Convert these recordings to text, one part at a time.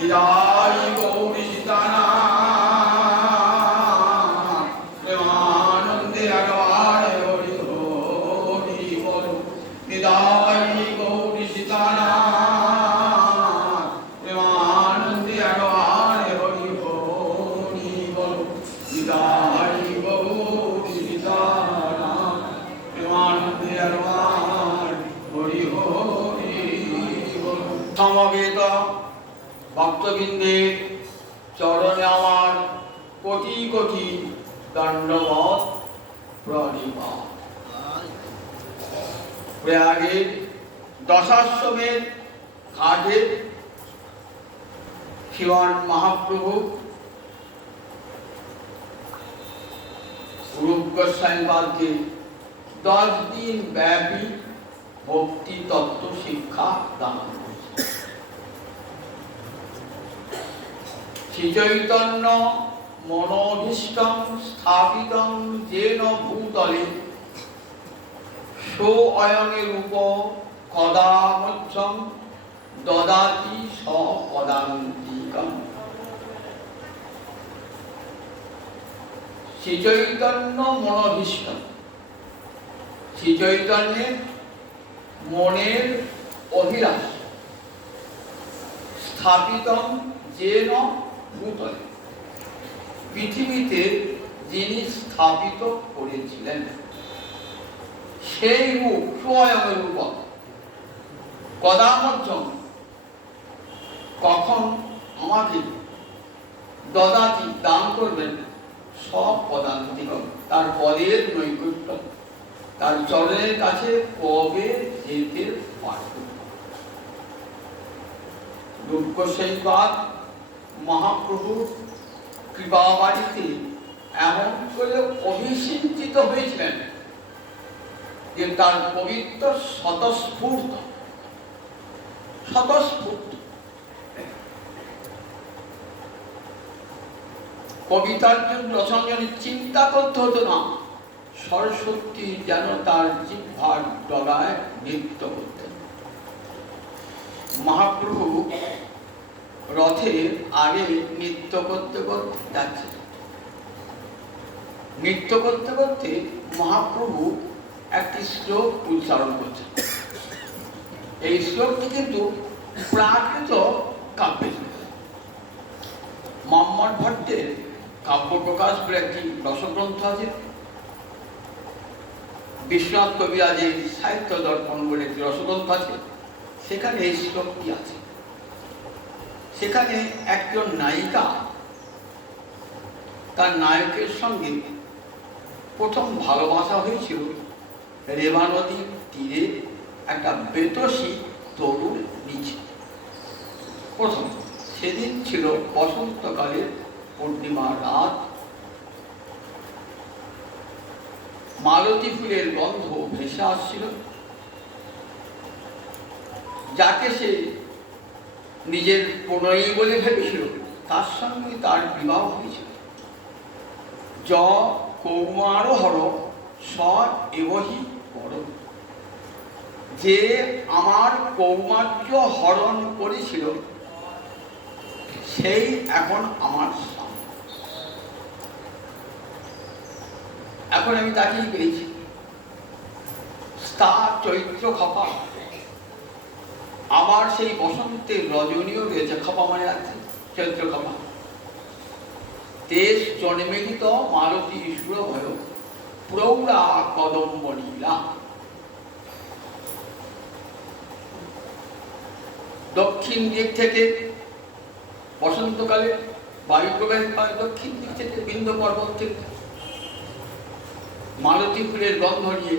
বিদায়ী গৌরী সীতানাথ প্রেমানন্দে আগবার হরি হরি বল। বিদায়ী গৌরী সীতানাথ প্রেমানন্দে আগবার হরি হরি বল। বিদায়ী গৌরী সীতানাথ প্রেমানন্দে আগবার হরি হরি বল। সমবেত ভক্তবৃন্দের চরণে আমার কোটি কোটি দণ্ডবত প্রণিপাত। প্রয়াগের দশাশ্বমেধ ঘাটে শিবান মহাপ্রভু রূপ গোস্বামীপাদকে 10 দিন ব্যাপী ভক্তি তত্ত্ব শিক্ষা দান করেছেন। শ্রীচৈতন্য মনোভীষ্টং স্থাপিতং যেন ভূতলে সো অয়নে রূপ কদামোচ্ছং দদাতি স পদান্তিকং। শ্রীচৈতন্য মনোভীষ্টং, শ্রীচৈতন্যের মনের অভিলাষ, স্থাপিতং যেন ভূতলে, পৃথিবীতে যিনি স্থাপিত করেছিলেন সেই রূপ, স্বয়ং রূপ কদামোচ্ছং, কখন আমাকে দদাতি দান করবেন, সব পদান্তিকং, তার পদের নৈকট্য, তার চরণের কাছে কবে যেতে পারব। রূপ গোস্বামীপাদ মহাপ্রভু কৃপাবাড়িতে এমন করে অভিষিঞ্চিত হয়েছিলেন যে তার পবিত্র স্বতঃস্ফূর্ত কবিতার জন্য রচনার চিন্তা করতে হতো না, সরস্বতী যেন তার জিহ্বার ডগায় নৃত্য করতেন। মহাপ্রভু রথে আগে নৃত্য করতে করতে যাচ্ছে, নৃত্য করতে করতে মহাপ্রভু একটি শ্লোক উচ্চারণ করছেন। এই শ্লোকটি কিন্তু প্রাকৃত কাব্যে, মম্মট ভট্টের কাব্য প্রকাশ বলে একটি রসগ্রন্থ আছে, বিশ্বনাথ কবিরাজের সাহিত্য দর্পণ বলে একটি রসগ্রন্থ আছে, সেখানে এই শ্লোকটি আছে। সেখানে একজন নায়িকা তার নায়কের সঙ্গে প্রথম ভালোবাসা হয়েছিল রেবা নদীর তীরে একটা বেতসী তরুর নিচে। প্রথম সেদিন ছিল বসন্তকালের পূর্ণিমার রাত, মালতী ফুলের গন্ধ ভেসে আসছিল। যাকে সে নিজের প্রণয়ী বলে ভেবেছিল, তার সঙ্গে তার বিবাহ হয়েছিল। য কৌমার হর স এবহি পর, যে আমার কৌমার্য হরণ করেছিল সেই এখন আমার স্বামী। এখন আমি তাকেই পেয়েছি। তা চৈত্র খপা, আবার সেই বসন্তের রজনীয় রয়েছে। খপা মানে আছে চৈত্র খপা। তেজ জন্মেলিত মালতী সুরভয় প্রৌঢ়া কদম্ব নীলা। দক্ষিণ দিক থেকে বসন্তকালে বায়ু প্রবাহ পায়, দক্ষিণ দিক থেকে বিন্দ পর্বত থেকে মালতী ফুলের গন্ধ নিয়ে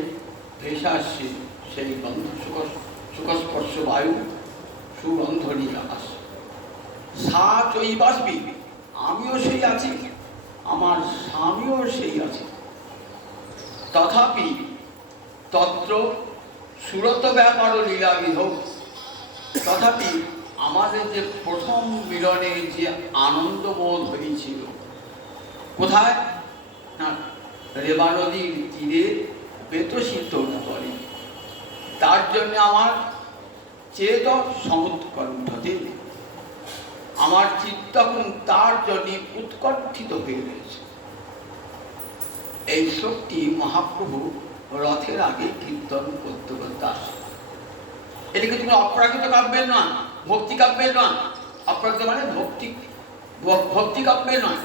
ভেসে আসছে। সেই গন্ধ সুখস্পর্শ বায়ু সুগন্ধ নিয়ে আসে। সা চৈবাসবি, আমিও সেই আছি, আমার স্বামীও সেই আছে। তথাপি তত্র সুরত ব্যাপার লীলাবিধ, তথাপি আমাদের যে প্রথম মিলনে যে আনন্দবোধ হয়েছিল, কোথায় না রেবা নদীর তীরে বেতসী তরুতলে, তার জন্য আমার চেত সমুৎকণ্ঠতে আমার চিত্ত এখন তার জন্য উৎকণ্ঠিত হয়ে রয়েছে। এই শ্লোকটি মহাপ্রভু রথের আগে কীর্তন করতে করতে আসে। এদিকে তুমি অপ্রাকৃত কাব্যের নয়, ভক্তি কাব্যের নয়। অপ্রাকৃত মানে ভক্তি কাব্যের নয়।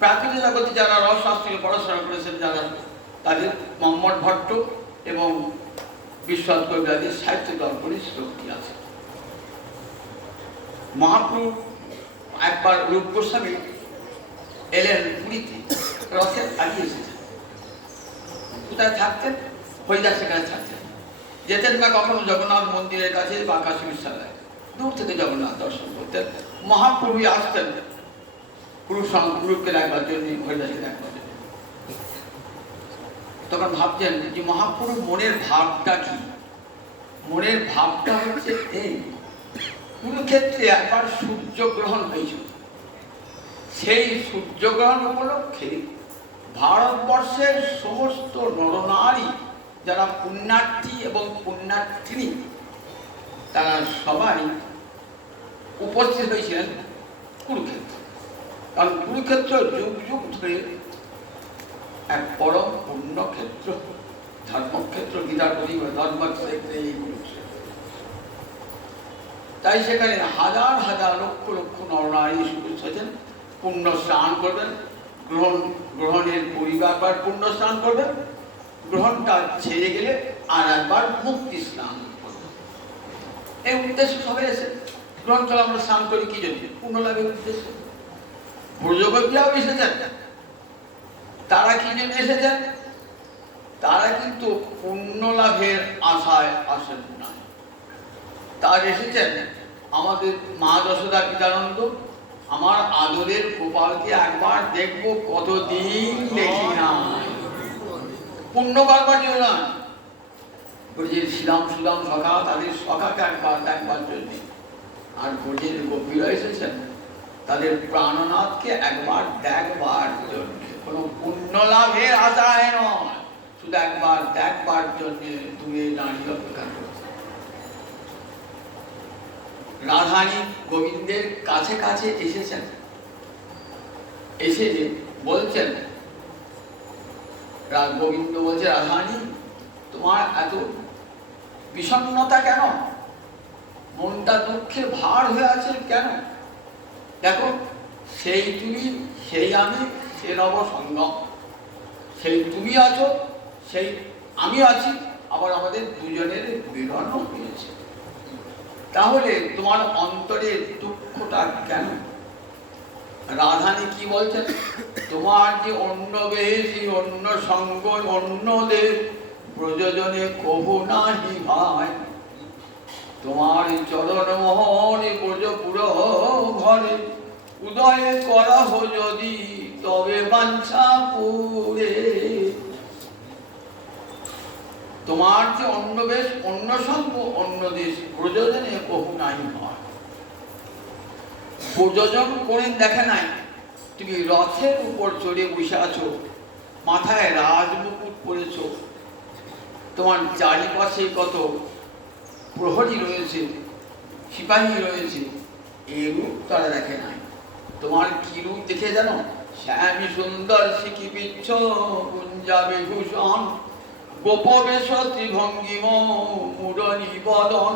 প্রাকৃত জগতে যারা রসশাস্ত্রে পড়াশোনা করেছেন, যারা তাদের মম্মট ভট্ট এবং বিশ্বাস কবিরাজের সাহিত্য দর্পণের শ্লোকটি আছে। মহাপ্রভু একবার রূপ গোস্বামী এলেন পুরীতে, রথের আগে এসেছেন। কোথায় থাকতেন? হরিদাস সেখানে থাকতেন। যেতেন না কখনো জগন্নাথ মন্দিরের কাছে বা কাশী বিশ্বনাথ, দূর থেকে জগন্নাথ দর্শন করতেন। মহাপ্রভু আসতেন পুরুষকে রাখবার জন্য, হরিদাসকে রাখবার জন্য। তখন ভাবছেন যে মহাপ্রভুর মনের ভাবটা কি? মনের ভাবটা হচ্ছে এই, কুরুক্ষেত্রে একবার সূর্যগ্রহণ হয়েছিল। সেই সূর্যগ্রহণ উপলক্ষে ভারতবর্ষের সমস্ত নরনারী যারা পুণ্যার্থী এবং পুণ্যার্থিনী, তারা সবাই উপস্থিত হয়েছিলেন কুরুক্ষেত্র। কারণ কুরুক্ষেত্র যুগ যুগ ধরে এক পরম পুণ্যক্ষেত্র, ধর্মক্ষেত্র। গীতার বলি ধর্মক্ষেত্রে এই কুরুক্ষেত্র। তাই সেখানে হাজার হাজার লক্ষ লক্ষ নরনারী এসেছেন, পুণ্য স্নান করবেন। গ্রহণের পরিবার পুণ্য স্নান করবেন, গ্রহণটা ছেড়ে গেলে আর একবার মুক্তি স্নান করবেন। এই উদ্দেশ্য সবাই এসে গ্রহণ চলে। আমরা স্নান করি কি জন্য? পুণ্য লাভের উদ্দেশ্যে। ব্রজগোপীরাও এসেছেন। তারা কি জন্য এসেছেন? তারা কিন্তু পুণ্য লাভের আশায় আসেন না। তারা এসেছেন আমাদের মা যশোদা পিতানন্দ, আমার আদরের গোপালকে একবার দেখবো, কতদিন দেখি না। পুণ্য করবার জন্য নয়, ব্রজের শ্রীরাম সুদাম সখা, তাদের সখাকে একবার দেখবার জন্য। আর ব্রজের গোপীরা এসেছেন তাদের প্রাণনাথকে একবার দেখবার জন্য। কোনো পুণ্য লাভের আশায় নয়, শুধু একবার দেখবার জন্য দূরে দাঁড়িয়ে অপেক্ষা করছে। রাধারানী গোবিন্দের কাছে কাছে এসেছেন, এসে বলছেন, গোবিন্দ বলছে, রাধারানী তোমার এত বিষণ্ণতা কেন? মনটা দুঃখে ভার হয়ে আছে কেন? দেখো, সেই তুমি, সেই আমি, সে নব সঙ্গম। সেই তুমি আছো, সেই আমি আছি, আবার আমাদের দুজনের মিলন হয়েছে। তাহলে তোমার অন্তরের দুঃখটা কেন? রাধারানী কি বলছেন? তোমার যে অন্য বেশি, অন্য সঙ্গ, অন্য দেশ প্রযোজনে কবু নাহি ভাই। তোমার চরণ মোহনে ব্রজপুর ঘরে উদয় করহ যদি, তবে বাঞ্ছা পুরে। তোমার যে অন্য বেশ, অন্য সঙ্গ, অন্য দেশ প্রযোজনে কবু নাহি হয়। প্রযোজন করে দেখে নাই, তুমি রথের উপর চড়ে বসে আছো, মাথায় রাজমুকুট পরেছ, তোমার চারিপাশে কত প্রহরী রয়েছে, সিপাহী রয়েছে, এই রূপ তারা দেখে নাই। তোমার কি রূপ দেখে জানো? শ্যামী সুন্দর শিখি বিচ্ছ কুঞ্জা বিভূষণ, গোপবেশ ত্রিভঙ্গিম মুরলী বদন।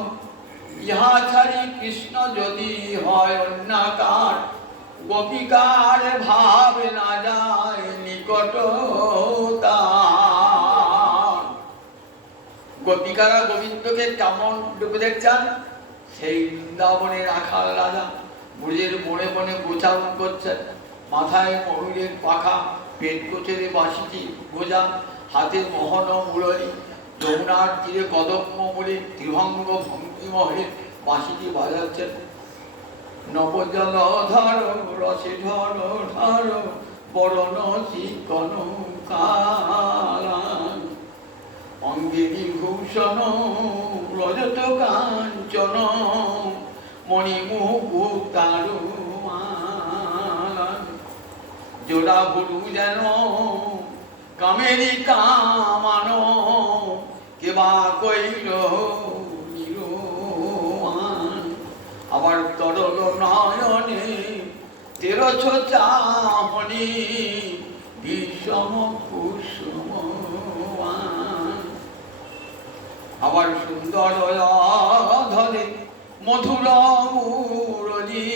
ইহা ছাড়ি কৃষ্ণ যদি হয় অন্যাকার, গোপিকার ভাবে না যায় নিকট তার। গোপিকারা গোবিন্দকে কেমন রূপে দেখছেন? সেই বৃন্দাবনে রাখাল রাজা ব্রজের বনে বনে গোচারণ করছেন, মাথায় ময়ূরের পাখা, পেট কোচরে বাঁশিটি গোজা, হাতে মোহন মুরলী, যমুনার তীরে কদম্ব মূলে ত্রিভঙ্গ ভঙ্গিমহে বাঁশিটি বাজাচ্ছেন। নবজল ধর রসে ঢর ঢর বরণ চিকন কালান, অঙ্গে বিভূষণ রজত কাঞ্চন মণিমুকুট তারু মালান। জোড়া ভুরু যেন কামেরি কামান, কেবা কইল নিরোমান। আবার তরল নয়ন করেছ চাহনি বিষম কুসুম আমার সুন্দর ধরে মধুর মুরলী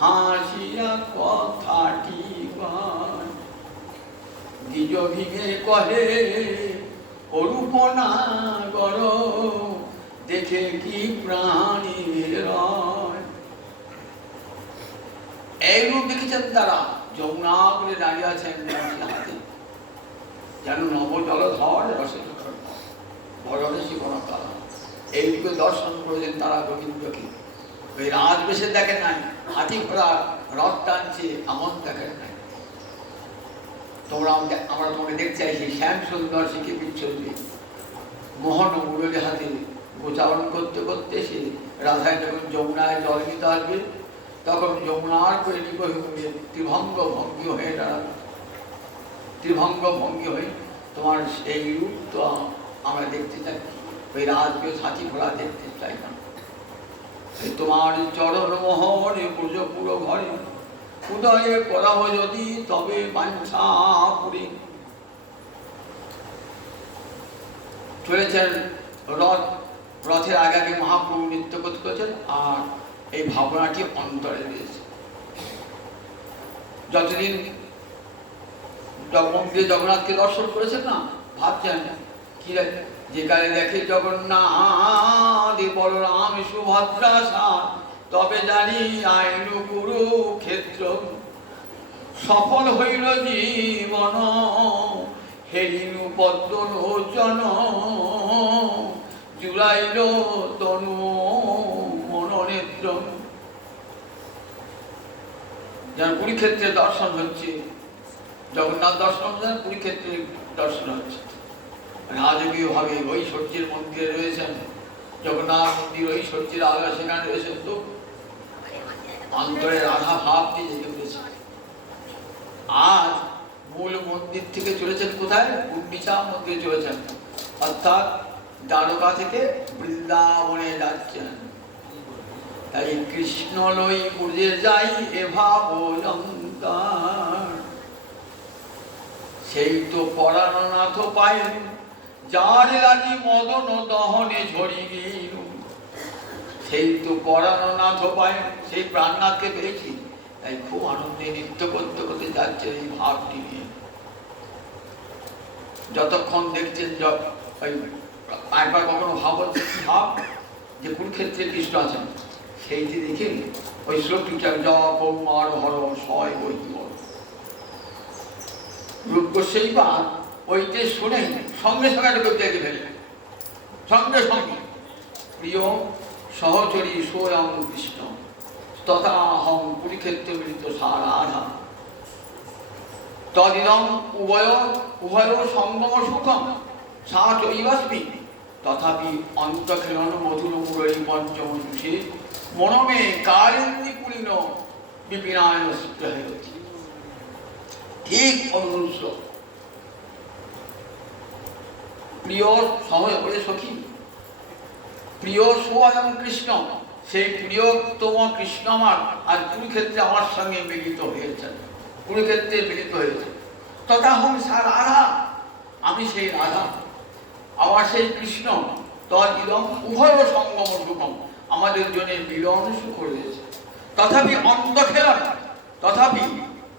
হাসিয়া কথাটি দ্বিজ ভিঙে কহে অরূপ নাগর দেখে কি প্রাণীর এই রূপ দেখেছেন তারা যমুনা করে দাঁড়িয়ে আছেন হাতে যেন নবজলধর রসের ভরণেশী কোনো তারা এইটুকু দর্শন করেছেন তারা গোবিন্দকে। ওই রাজবেশে দেখেন নাই, হাতি ঘোড়া রথ টানছে এমন দেখেন নাই। আমরা তোমাকে দেখতে চাই সেই শ্যাম সুন্দর শিখে বিচ্ছন্দি মোহন মুরলী হাতে গোচারণ করতে করতে সে রাধায় যখন যমুনায় জল নিতে আসবে তখন যমুনার করে নিকটে ত্রিভঙ্গ ভঙ্গি হয়ে দাঁড়াবে। ত্রিভঙ্গ ভঙ্গি হয়ে তোমার সেই রূপ তো আমরা দেখতে চাই। ওই রাজকে সাথী ঘোড়া দেখতে চাই না। তোমার চরণ মোহনে পুজো পুরো ঘরে উদয়ে করাহ যদি তবে বাঞ্ছা পুরী। চলেছেন রথের আগে আগে মহাপ্রভু নৃত্য করতেছেন আর এই ভাবনাটি অন্তরে রয়েছে। যতদিন মন্দিরে জগন্নাথকে দর্শন করেছেন না, ভাবছেন কি যেখানে দেখে জগন্নাথ বলরাম সুভদ্রা সাথ তবে জানি আইন কুরুক্ষেত্র সফল হইল জীবন হেরিনু পদ্ম লোচন জুড়াইল তনু মনোনেত্র। যেন কুরুক্ষেত্রে দর্শন হচ্ছে, জগন্নাথ দর্শন হচ্ছে, কুরুক্ষেত্রে দর্শন হচ্ছে। রাজকীয় ভাবে ঐশ্বর্যের মন্দিরে রয়েছেন, জগন্নাথ মন্দির ঐশ্বর্যের আলো সেখানে রয়েছেন, তো অন্তরে রাধা ভাব দিয়ে জেগে উঠেছে। আজ মূল মন্দির থেকে চলেছেন কোথায়? গুন্ডিচা মন্দিরে চলেছেন, অর্থাৎ দ্বারকা থেকে বৃন্দাবনে যাচ্ছেন। তাই কৃষ্ণ লই বুঝে যাই এ ভাব সেই তো পরাণনাথ পায় যার লাগি মদন দহনে ঝরি গেল। সেই তো পরাণনাথ পায়, সেই প্রাণনাথকে পেয়েছি, তাই খুব আনন্দে নৃত্য করতে করতে যাচ্ছে এই ভাবটি নিয়ে। যতক্ষণ দেখছেন একবার কখনো ভাব যে কুরুক্ষেত্রে কৃষ্ণ আছেন, সেইটি দেখে ওই শ্লোকটিটা জপ মার হর সয় বহিব রূপ সেই বা ওইতে শুনে সঙ্গে সঙ্গে দেখে ফেললেন, সঙ্গে সঙ্গে প্রিয় সহচরী স্বয়ং কৃষ্ণ তথা হম কুরুক্ষেত্রে মিলিত সারাধা তদিদম উভয় সঙ্গম সুখম সা চৈবাস্মি তথাপি অন্তঃখেলন মধুর মুরলী পঞ্চম জুষে মনমে কালিন্দী কুলীন বিপিনায় হয়েছি। ঠিক অনুরূপ প্রিয় সহজে সখী প্রিয় স্বয়ং কৃষ্ণ, সেই প্রিয়তম কৃষ্ণ আমার আজ কুরুক্ষেত্রে আমার সঙ্গে মিলিত হয়েছেন, কুরুক্ষেত্রে মিলিত হয়েছে। তথা হম সা রাধা, আমি সেই রাধা, আমার সেই কৃষ্ণ তদিদম উভয় সঙ্গম সুখম, আমাদের জন্য মিলন সুখ রয়েছে। তথাপি অন্তঃখেলন, তথাপি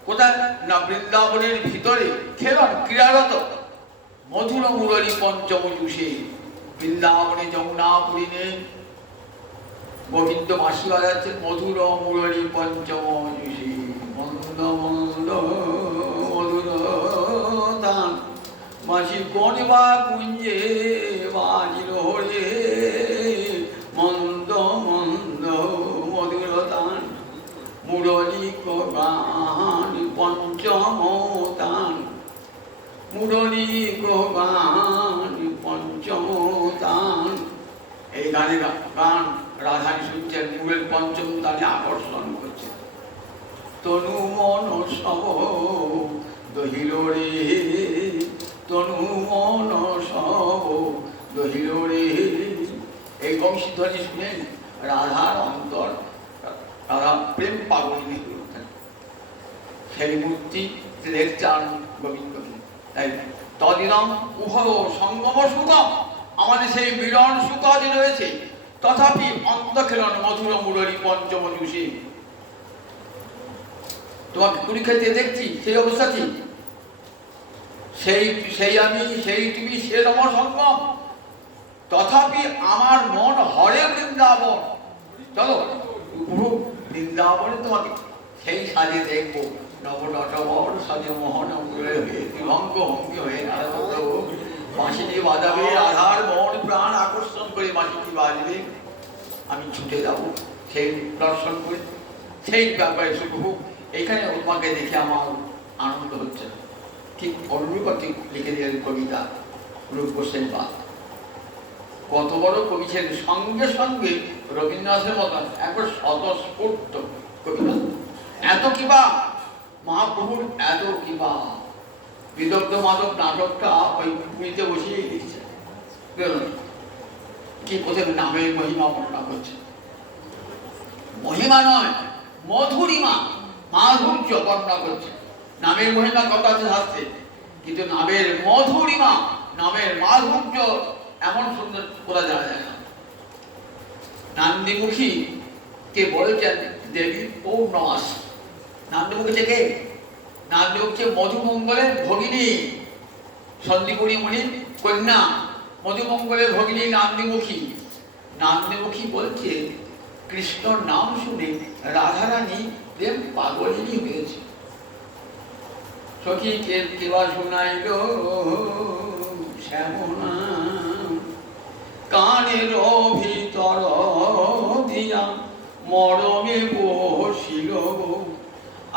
কোথায় না বৃন্দাবনের ভিতরে খেলন ক্রীড়ারত মধুর মুরলী পঞ্চম জুষে। বৃন্দাবনে যমুনাপুরী নেই, গোবিন্দ মাসি বাজাচ্ছে মধুর মুরলী পঞ্চম জুষে। মন্দ মন্দ মধুর দান মাসি কোন বা কুঞ্জে বাজিল হরে মন্দ মন্দ মধুর দান মুরলী গান পঞ্চম দান মুরলী গান পঞ্চম দান। এই গানে গান রাধানী শুনছেন, মুরের পঞ্চম দানে আকর্ষণ করছে। তনু মন সব দহিল রে, তনু মন সব দহিল রে। এই বংশীধ্বনি শুনে রাধার অন্তর, রাধা প্রেম পাগলিনী হয়ে ওঠেন। সেই মূর্তি লেখচান গোবিন্দকে। তাই তদিনম উভয় সঙ্গম সুখম, আমাদের সেই মিলন সুখ যে রয়েছে, তথাপি অন্তঃখেলন মধুর মুরলী পঞ্চমজুষী। তোমাকে কুরুক্ষেত্রে দেখছি সেই অবস্থা কি, সেই আমি, সেই তুমি, সে আমার সঙ্গম, তথাপি আমার মন হরে বৃন্দাবন। চলো বৃন্দাবনে তোমাকে সেই সাজে দেখবো, নবনটবর সাজে মোহন ভঙ্গ ভঙ্গি হয়ে বাঁশিটি বাজাবে, রাধার মন প্রাণ আকর্ষণ করে বাঁশিটি বাজবে, আমি ছুটে যাব সেই দর্শন করে, সেই ব্যাপারে সুখু। এখানে তোমাকে দেখে আমার আনন্দ হচ্ছে। ঠিক অনুরূপটি লিখে দিলেন কবিতা রূপসেন বা। কত বড় কবি ছিলেন, সঙ্গে সঙ্গে রবীন্দ্রনাথের মতন একবার স্বতঃস্ফূর্ত কবিতা। এত কিবা মহাপ্রভুর, এত কিবা বিদগ্ধ মাধব নাটকটা ওই পুরীতে বসিয়ে লিখছে। কি প্রথমে নামের মহিমা বর্ণনা করছে, মহিমা নয় মধুরিমা, মাধুর্য বর্ণনা করছে। নামের মহিমা কথা আছে শাস্ত্রে, কিন্তু নামের মধুরিমা, নামের মাধুর্য এমন সুন্দর বলা যায় না। নান্দিমুখী কে বলেছেন দেবী পৌর্ণমাস। নান্দিমুখী থেকে, নান্দিমুখী মধুমঙ্গলের ভগিনী, সন্দীপুরী মুনির কন্যা, মধুমঙ্গলের ভগিনী নান্দিমুখী। নান্দিমুখী বলছে কৃষ্ণর নাম শুনে রাধারানী প্রেম পাগলিনী হয়েছে। সখী কেবা শুনাইল শ্যামনা, কানের ভিতর দিয়া মরমে বসিল,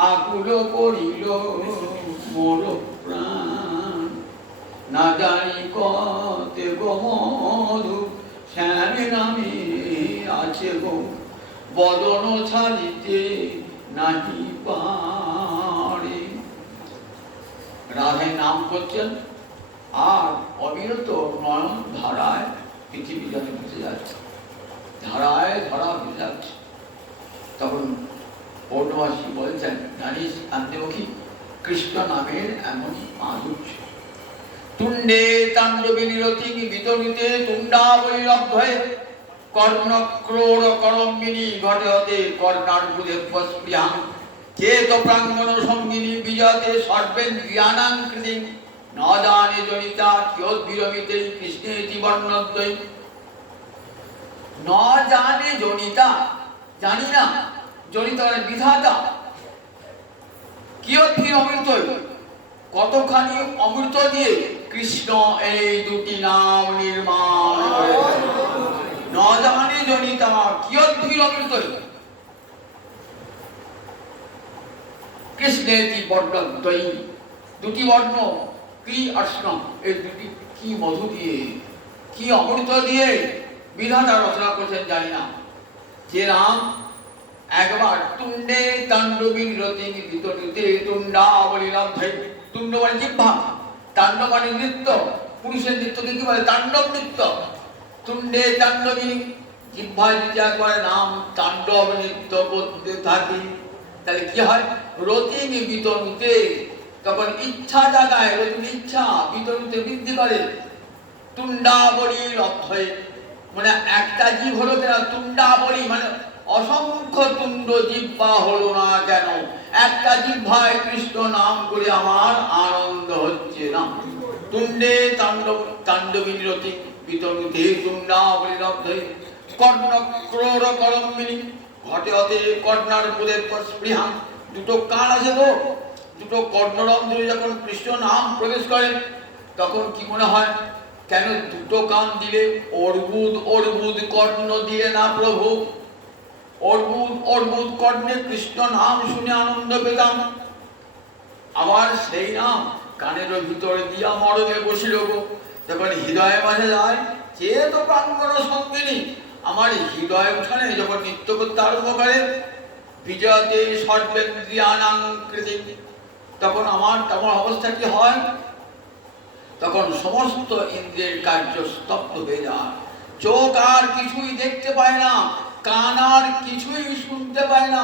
আকুল করিল মোর প্রাণ। না জানি কতে গো মধু শ্যাম নামে আছে গো, বদন ছাড়িতে নাহি পারে। রাধায় নাম করছেন আর অবিরত নয়ন ধারায় পৃথিবী জলে ভেসে যাচ্ছে, ধারায় ধরা ভেসে যাচ্ছে। তখন পৌর্ণমাসী বলছেন, জানিস নান্দিমুখী, কৃষ্ণ নামের এমন মাধুর্য। তুণ্ডে তাণ্ডবিনী রতি বিতরিতে তুণ্ডাবলী লব্ধয়ে, কর্ণক্রোড় করম্বিনী ঘটে হতে কর্ণার্বুদে স্পৃহাং, চেত প্রাঙ্গণ সঙ্গিনী বিজয়তে সর্বেন্দ্রিয়ানাং কৃতি। ন জানে জনিতা কিয়দ্বিরমিতে কৃষ্ণেতি বর্ণদ্বৈ। ন জানে জনিতা, জানি না, জনিতা মানে বিধাতা, কিয়দ্বির অমৃত, কতখানি অমৃত দিয়ে কৃষ্ণ এই দুটি নাম নির্মাণ করেছেন। ন জানে জনিতা কিয়দ্বির অমৃত, কৃষ্ণেতি বর্ণদ্বৈ, দুটি বর্ণ কি আর স্ন, এই দুটি কি মধু দিয়ে, কি অমৃত দিয়ে বিধাতা রচনা করেছেন জানি না। যে রাম একবার তুণ্ডে তাণ্ডবীর রতি বিতরিতে তুণ্ডাবলী লব্ধয়ে, তুণ্ড মানে জিহ্বা, তাণ্ডব মানে নৃত্য, পুরুষের নৃত্যকে কি বলে তাণ্ডব নৃত্য। তুণ্ডে তাণ্ডবী, জিহ্বায় যদি একবার নাম তাণ্ডব নৃত্য করতে থাকি, তাহলে কি হয়, রতি বিতনুতে, তখন ইচ্ছা জাগায়, রতির ইচ্ছা বিতনুতে বৃদ্ধি করে। তুণ্ডাবলী লব্ধয়ে মানে একটা জীব হলো কেন, তুণ্ডাবলী মানে অসংখ্য তুণ্ড জিহ্বা হলো না কেন, একটা জিহ্বায় কৃষ্ণ নাম করে আমার আনন্দ হচ্ছে না। তুণ্ডে তাণ্ডবিনী রতি বিতনুতে তুণ্ডাবলী লব্ধয়ে, কর্ণক্রোড় করম্বিনী ঘটে হতে কর্ণার্বুদে স্পৃহাং। দুটো কান আছে তো, দুটো কর্ণরন্ধ্রে যখন কৃষ্ণ নাম প্রবেশ করেন তখন কি মনে হয়, কেন দুটো কান দিলে অর্বুদ অর্বুদ কর্ণ দিয়ে না প্রভু, অর্বুদ অর্বুদ কর্ণে কৃষ্ণ নাম শুনে আনন্দ পেতাম। আবার সেই নাম কানের ভিতরে দিয়া মরমে বসিল গো, যখন হৃদয়ে মাঝে যায়, চেত প্রাঙ্গণ সঙ্গিনী, আমার হৃদয় উঠানে যখন নৃত্য করতে আরম্ভ করে, বিজয়তে সর্বেন্দ্রিয়ানাং কৃতি, তখন আমার তেমন অবস্থা কি হয়, তখন সমস্ত ইন্দ্রিয়ের কার্য স্তব্ধ হয়ে যায়। চোখ আর কিছুই দেখতে পায় না, কান আর কিছুই শুনতে পায় না,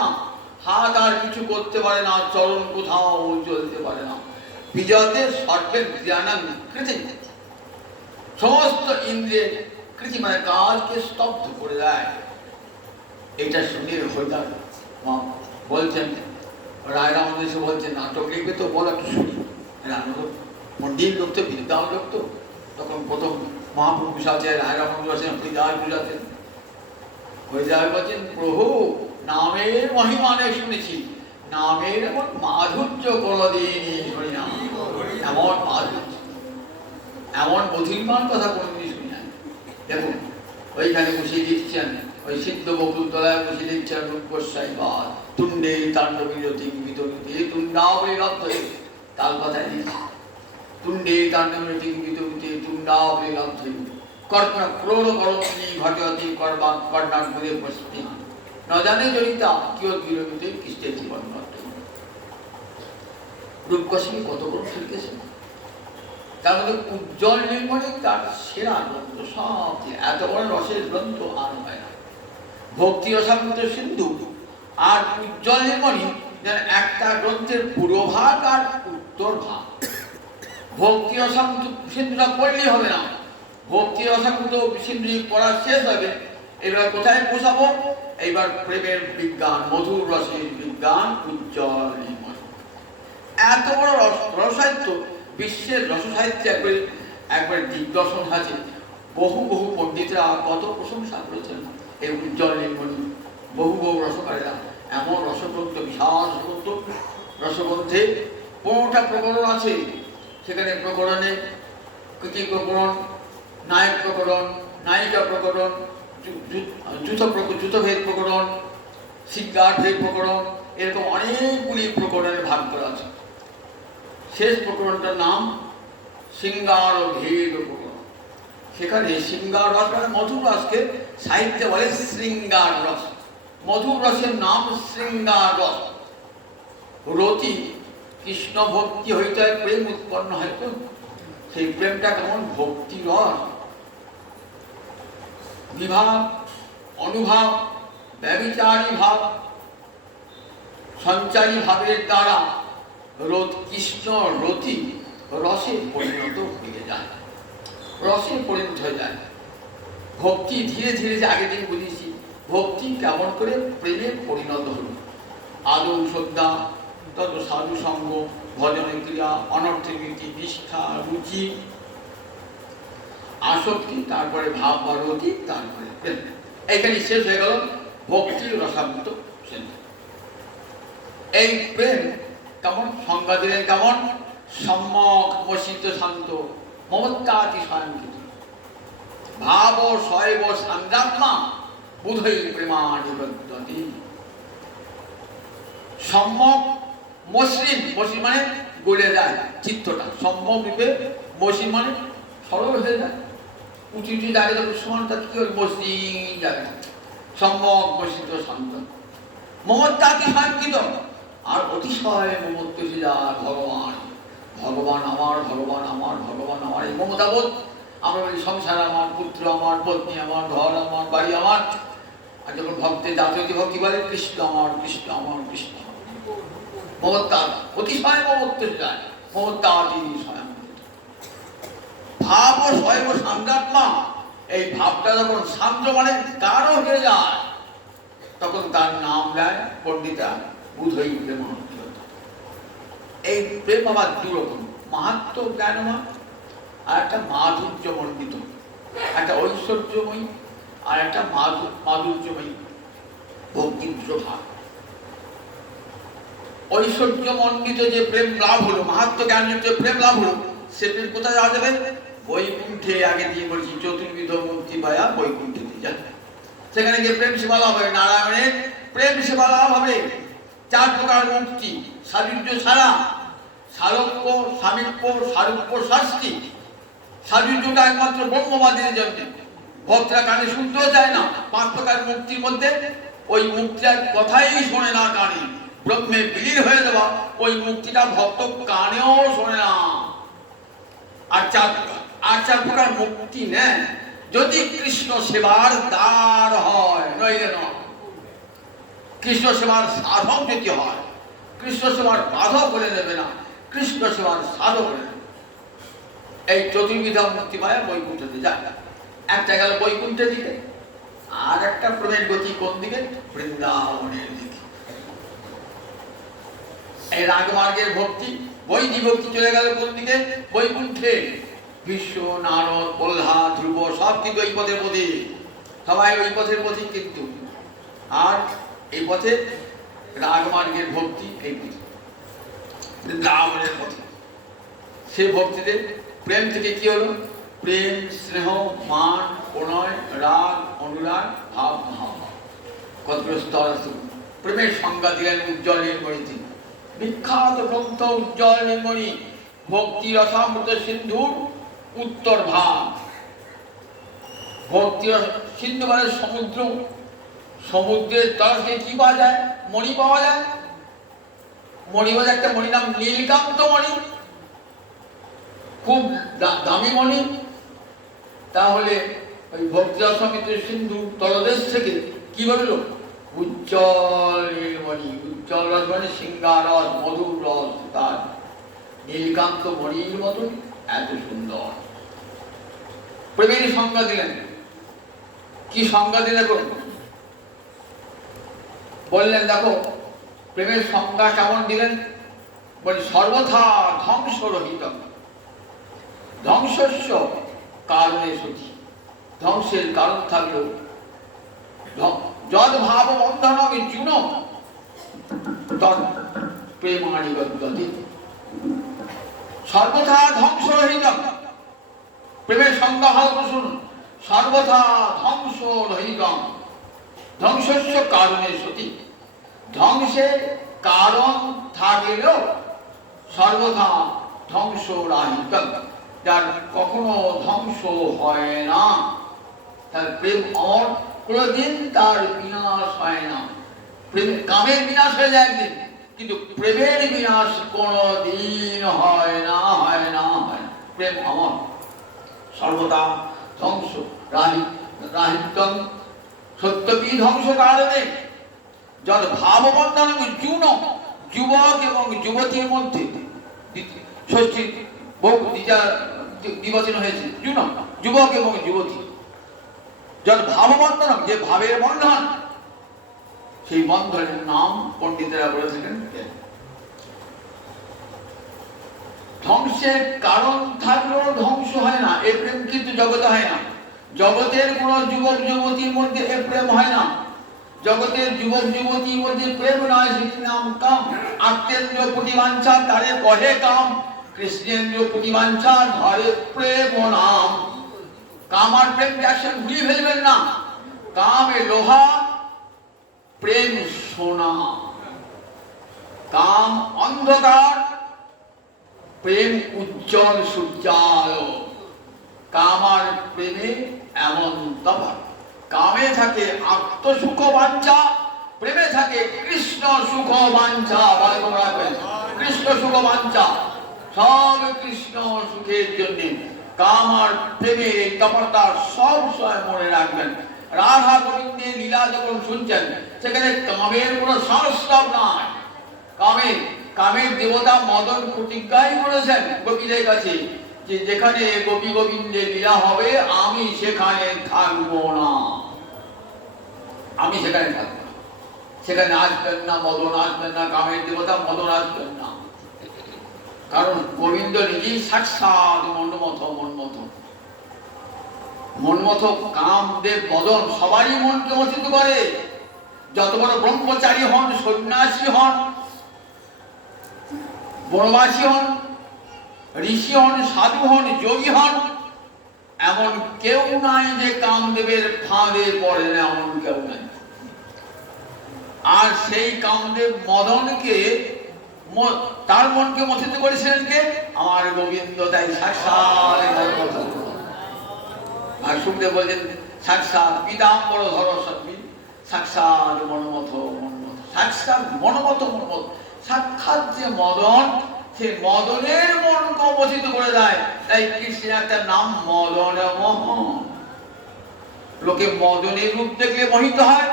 হাত আর কিছু করতে পারে না, চরণ কোথাও চলতে পারে না। বিজয়তে সর্বের জ্ঞানাং কৃতি, সমস্ত ইন্দ্রিয়ের কৃতি মানে কাজকে স্তব্ধ করে দেয়। এটা শুনে হরিদাস বলছেন, রায়রাম এসে বলছেন নাটক লিখবে তো বলো একটু শুনি। মন্দির লোক তো বিদ্যাম লোক তো, তখন প্রথম মহাপুরুষ আছে রায়রাম আছেন, হরিদাস বুঝাচ্ছেন। হরিদাস বলছেন প্রভু নামের মহিমানে শুনেছি, নামের এমন মাধুর্য কোনদিনই শুনি না, এমন মাধুর্য এমন মধুরমান কথা কোনদিনই শুনি না। দেখুন ওইখানে বসিয়ে দিচ্ছেন, ওই সিদ্ধ বকুল তলায় বসিয়ে দিচ্ছেন রূপসাই বাদ তুণ্ডে তাণ্ডবীরতি বিতরতি তুণ্ডাবলী রব্ধ, তার কথাই দিচ্ছে তুণ্ডে তাণ্ডবীরতি বিতরতি তুণ্ডাবলী রব্ধ কর্ণ ক্রোড় করণী ঘটতি করবা কর্ণার ঘুরে বসতি ন জানে জড়িতা কিয় বিরমিতে কৃষ্ণের জীবন নষ্ট। রূপকোশী কত গ্রন্থ লিখেছেন, তার মধ্যে উজ্জ্বল নির্মণে তার সেরা গ্রন্থ, সব এত বড় রসের গ্রন্থ আর হয় না। ভক্তি রসামৃত সিন্ধু আর উজ্জ্বল নির্মণি যেন একটা গ্রন্থের পূর্বভাগ আর উত্তর ভাগ। ভক্তি রসামৃত সিন্ধুটা পড়লেই হবে না, ভক্তি রসামৃত সিন্ধু পড়া শেষ হবে, এবার কোথায় বসাবো? এইবার প্রেমের বিজ্ঞান, মধুর রসের বিজ্ঞান, উজ্জ্বল নির্মণি। এত বড় রসাহিত্য, বিশ্বের রসসাহিত্যে একবার দিগদর্শন আছে। বহু বহু পণ্ডিতরা কত প্রশংসা করেছেন এই উজ্জ্বল নির্মণি। বহু বহু রসকারেরা এমন রসগ্রন্থ, বিশাল রসগ্রন্থ। রসগ্রন্থে 15টা প্রকরণ আছে, সেখানে প্রকরণে কৃতি প্রকরণ, নায়ক প্রকরণ, নায়িকা প্রকরণ, যুথভেদ প্রকরণ, শৃঙ্গারভেদ প্রকরণ, এরকম অনেকগুলি প্রকরণে ভাগ করা আছে। শেষ প্রকরণটার নাম শৃঙ্গার ভেদ প্রকরণ। সেখানে শৃঙ্গার রস মানে মধুর রসকে সাহিত্যে বলে শৃঙ্গার রস। মধুর রসের নাম শৃঙ্গার রস। রতি কৃষ্ণ ভক্তি হইতে প্রেম উৎপন্ন হয়, তো সেই প্রেমটা কেমন ভক্তি রস। বিভাব, অনুভাব, ব্যভিচারী ভাব, সঞ্চারী ভাবের দ্বারা কৃষ্ণ রতি রসে পরিণত হয়ে যায়, রসে পরিণত হয়ে যায়। ভক্তি ধীরে ধীরে, যে আগের দিন বুঝেছি, ভক্তি কেমন করে প্রেমে পরিণত হল। আদৌ শ্রদ্ধা, তত সাধু সঙ্গ, ভজনের ক্রিয়া, অনর্থের নীতি, নিষ্ঠা, রুচি, আসক্তি, তারপরে ভাব বা রতি, তারপরে প্রেম। এইখানে শেষ হয়ে গেল ভক্তি রসামৃত সিন্ধু। এই প্রেম কেমন সংজ্ঞা দিলেন, কেমন? সম্যক বসিত শান্ত মমত্বাতি স্বয়ংকৃত ভাব শৈব সান্দ্রাত্মা বুধৈ প্রেমাধিপত্যতি। সম্যক মসৃণ, মসৃণ মানে গড়ে যায় চিত্তটা, সম্যক রূপে মসৃণ মানে সরল হয়ে যায়, উঁচু উঁচু জায়গায় যখন সমান তাকে কি মসৃণ জায়গা, সম্যক বসিত শান্ত মমত্বাতি স্বয়ংকৃত। আর অতিশয় মমত্বশীলার ভগবান, ভগবান আমার, ভগবান আমার, ভগবান আমার, এই মমতাবোধ। আমরা বলি সংসার আমার, পুত্র আমার, পত্নী আমার, ঘর আমার, বাড়ি আমার। আর যখন ভক্তের জাতীয় ভক্তি বলে কৃষ্ণ আমার, কৃষ্ণ আমার, কৃষ্ণ আমার, মমত্তা, অতিশয় মমত্বশীলার মমত্তাতি স্বয়ং ভাব ও শৈব সান্দ্রাত্মা। এই ভাবটা যখন সান্দ্র মানে গাঢ় হয়ে যায়, তখন তার নাম দেয় পণ্ডিতা বুধৈ প্রেম। এই প্রেম আবার দুরকম, মাহাত্ম জ্ঞানময় আর একটা মাধুর্য মণ্ডিত, একটা ঐশ্বর্যময়ী আর একটা মাধুর্যময়ী ভক্তি ভাব। ঐশ্বর্য মণ্ডিত যে প্রেম লাভ হলো, মাহাত্ম জ্ঞানযুক্ত প্রেম লাভ হলো, সে প্রেম কোথায় যাওয়া যাবে? বৈকুণ্ঠে। আগে দিয়ে বলছি চতুর্বিধ মুক্তি পায়া বৈকুণ্ঠে দিয়ে যাবে, সেখানে গিয়ে প্রেম সেবা লাভ হবে। নারায়ণের প্রেম সেবা লাভ হবে। 4 প্রকার মুক্তি, সাযুজ্য ছাড়া, সারক্য, সামীপ্য, সারূপ্য, শাস্তি। সাযুজ্যটা একমাত্র ব্রহ্মবাদীদের জন্য, ভক্তরা কানে শুনতেও চায় না। 5 প্রকার মুক্তির মধ্যে ওই মুক্তির কথাই শোনে না কানে, ব্রহ্মে বিলীন হয়ে যাওয়া, ওই মুক্তিটা ভক্ত কানেও শোনে না। আর 4 প্রকার মুক্তি নেন যদি কৃষ্ণ সেবার দ্বার হয়, নইলে নয়। কৃষ্ণ সেবার সাধক যদি হয়, কৃষ্ণ সেবার বাধক বলে নেবে না, কৃষ্ণ সেবার সাধক বলে নেবে। এই চতুর্বিধা মুক্তি পায় বৈকুণ্ঠতে যায়। একটা গেল বৈকুণ্ঠের দিকে, আর একটা প্রেমের গতি কোন দিকে? বৃন্দাবনের দিকে। এই রাগমার্গের ভক্তি, বৈদিক ভক্তি চলে গেল কোন দিকে? বৈকুণ্ঠে। বিশ্ব, নারদ, প্রহ্লাদ, ধ্রুব সব কিন্তু এই পথের পথে, সবাই ওই পথের পথে কিন্তু। আর এই পথে রাগমার্গের ভক্তি, এই পথে বৃন্দাবনের পথে। সে ভক্তিতে প্রেম থেকে কি হলো? প্রেম, স্নেহ, মান, প্রণয়, রাগ, অনুরাগ, ভাব, মহাভাব, কতগুলো স্তর আছে। প্রেমের সংজ্ঞা দিলেন উজ্জ্বল নীলমণি তিনি। বিখ্যাত গ্রন্থ উজ্জ্বল নীলমণি, ভক্তি রসামৃত সিন্ধুর উত্তর ভাগ। ভক্তি সিন্ধু মানে সমুদ্র, সমুদ্রের তরফ থেকে কি পাওয়া যায়? মণি পাওয়া যায়। মণি বলে একটা মণি নাম নীলকান্ত মণি, খুব দামি মণি। তাহলে ওই ভক্তি রসামৃত সিন্ধু তলদেশ থেকে কি বললো? উজ্জ্বল নীলমণি। উজ্জ্বল রস মানে সিংহারস, মধুর রস, তার নীলকান্ত মণির মতন এত সুন্দর। প্রেমের সংজ্ঞা দিলেন। কি সংজ্ঞা দিলেন? বললেন দেখো প্রেমের সংজ্ঞা কেমন দিলেন। বলে সর্বথা ধ্বংস রহিত, ধ্বংসস্য কারণে সতী। ধ্বংসের কারণ থাকলো যদ ভাব বন্ধন জুন তদ প্রেমাণি গতি। সর্বথা ধ্বংস রহিত। প্রেমের সংজ্ঞা ভালো শুনুন। সর্বথা ধ্বংস রহিত, ধ্বংসস্য কারণে সতী। ধ্বংসের কারণ থাকলেও সর্বথা ধ্বংস রাহিত, যার কখনো ধ্বংস হয় না। তার প্রেম অমর, কোনদিন তার বিনাশ হয় না। কামের বিনাশ হয়ে যায় একদিন, কিন্তু প্রেমের বিনাশ কোনদিন হয় না, হয় না, হয় না। প্রেম অমর, সর্বদা ধ্বংস রাহিত্যম। সত্যপি ধ্বংস কারণে যদ ভাববন্ধন জুন, যুবক এবং যুবতীর মধ্যে ষষ্ঠী বহু দ্বিবচন হয়েছে। জুন যুবক এবং যুবতী, যদ ভাববন্ধন যে ভাবের বন্ধন, সেই বন্ধনের নাম পণ্ডিতেরা বলে থাকেন। ধ্বংসের কারণ থাকলেও ধ্বংস হয় না, এ প্রেম কিন্তু জগতে হয় না। জগতের কোন যুবক যুবতীর মধ্যে এ প্রেম হয় না। জগতের যুবক যুবতীর মধ্যে প্রেম নয়, সেটির নাম কাম। আত্মেন্দ্র প্রতিবাঞ্ছা তারে কহে কাম, কৃষ্ণেন্দ্র প্রতিবাঞ্ছা ধরে প্রেম নাম। কাম আর প্রেম একসাথে ঘুরিয়ে ফেলবেন না। কাম এ লোহা, প্রেম সোনা। কাম অন্ধকার, প্রেম উজ্জ্বল সূর্যালো। কাম আর প্রেমে এমন তফাৎ। কামে থাকে আত্মসুখ বাঞ্ছা, প্রেমে থাকে কৃষ্ণ সুখ বাঞ্ছা। কৃষ্ণ সুখ বাঞ্ছা, সব কৃষ্ণ সুখের জন্য। কাম আর প্রেমের এই তফাৎটা সব সময় মনে রাখবেন। রাধা গোবিন্দের লীলা যখন শুনছেন, সেখানে কামের কোন সংস্রব নাই। কামের দেবতা মদন প্রতিজ্ঞাই করেছেন গোপীদের কাছে যে যেখানে গোপী গোবিন্দের লীলা হবে আমি সেখানে থাকবো না, আমি সেখানে থাকবো না। সেখানে আসবেন না মদন, আসবেন না কামের দেবতা মদন, আসবেন না। কারণ গোবিন্দ নিজেই সাক্ষাৎ মনমথ। মনমথ কামদেব মদন সবারই মনকে মথিত করে। যত বড় ব্রহ্মচারী হন, সন্ন্যাসী হন, বনবাসী হন, ঋষি হন, সাধু হন, যোগী হন, এমন কেউ নাই যে কামদেবের ফাঁদে পড়ে না, এমন কেউ নাই। আর সেই কামদেব মদনকে, তার মনকে মথিত করেছিলেন কে? আমার গোবিন্দ। তাই সাক্ষাৎ। আর সুখদেব বলছেন সাক্ষাৎ পীতাম্বর ধর সদ্মি, সাক্ষাৎ মনমথ। সাক্ষাৎ মনমথ। সাক্ষাৎ যে মদন, সে মদনের মনকে মথিত করে দেয়। তাই কৃষ্ণের একটা নাম মদন মোহন। লোকে মদনের রূপ দেখলে মোহিত হয়,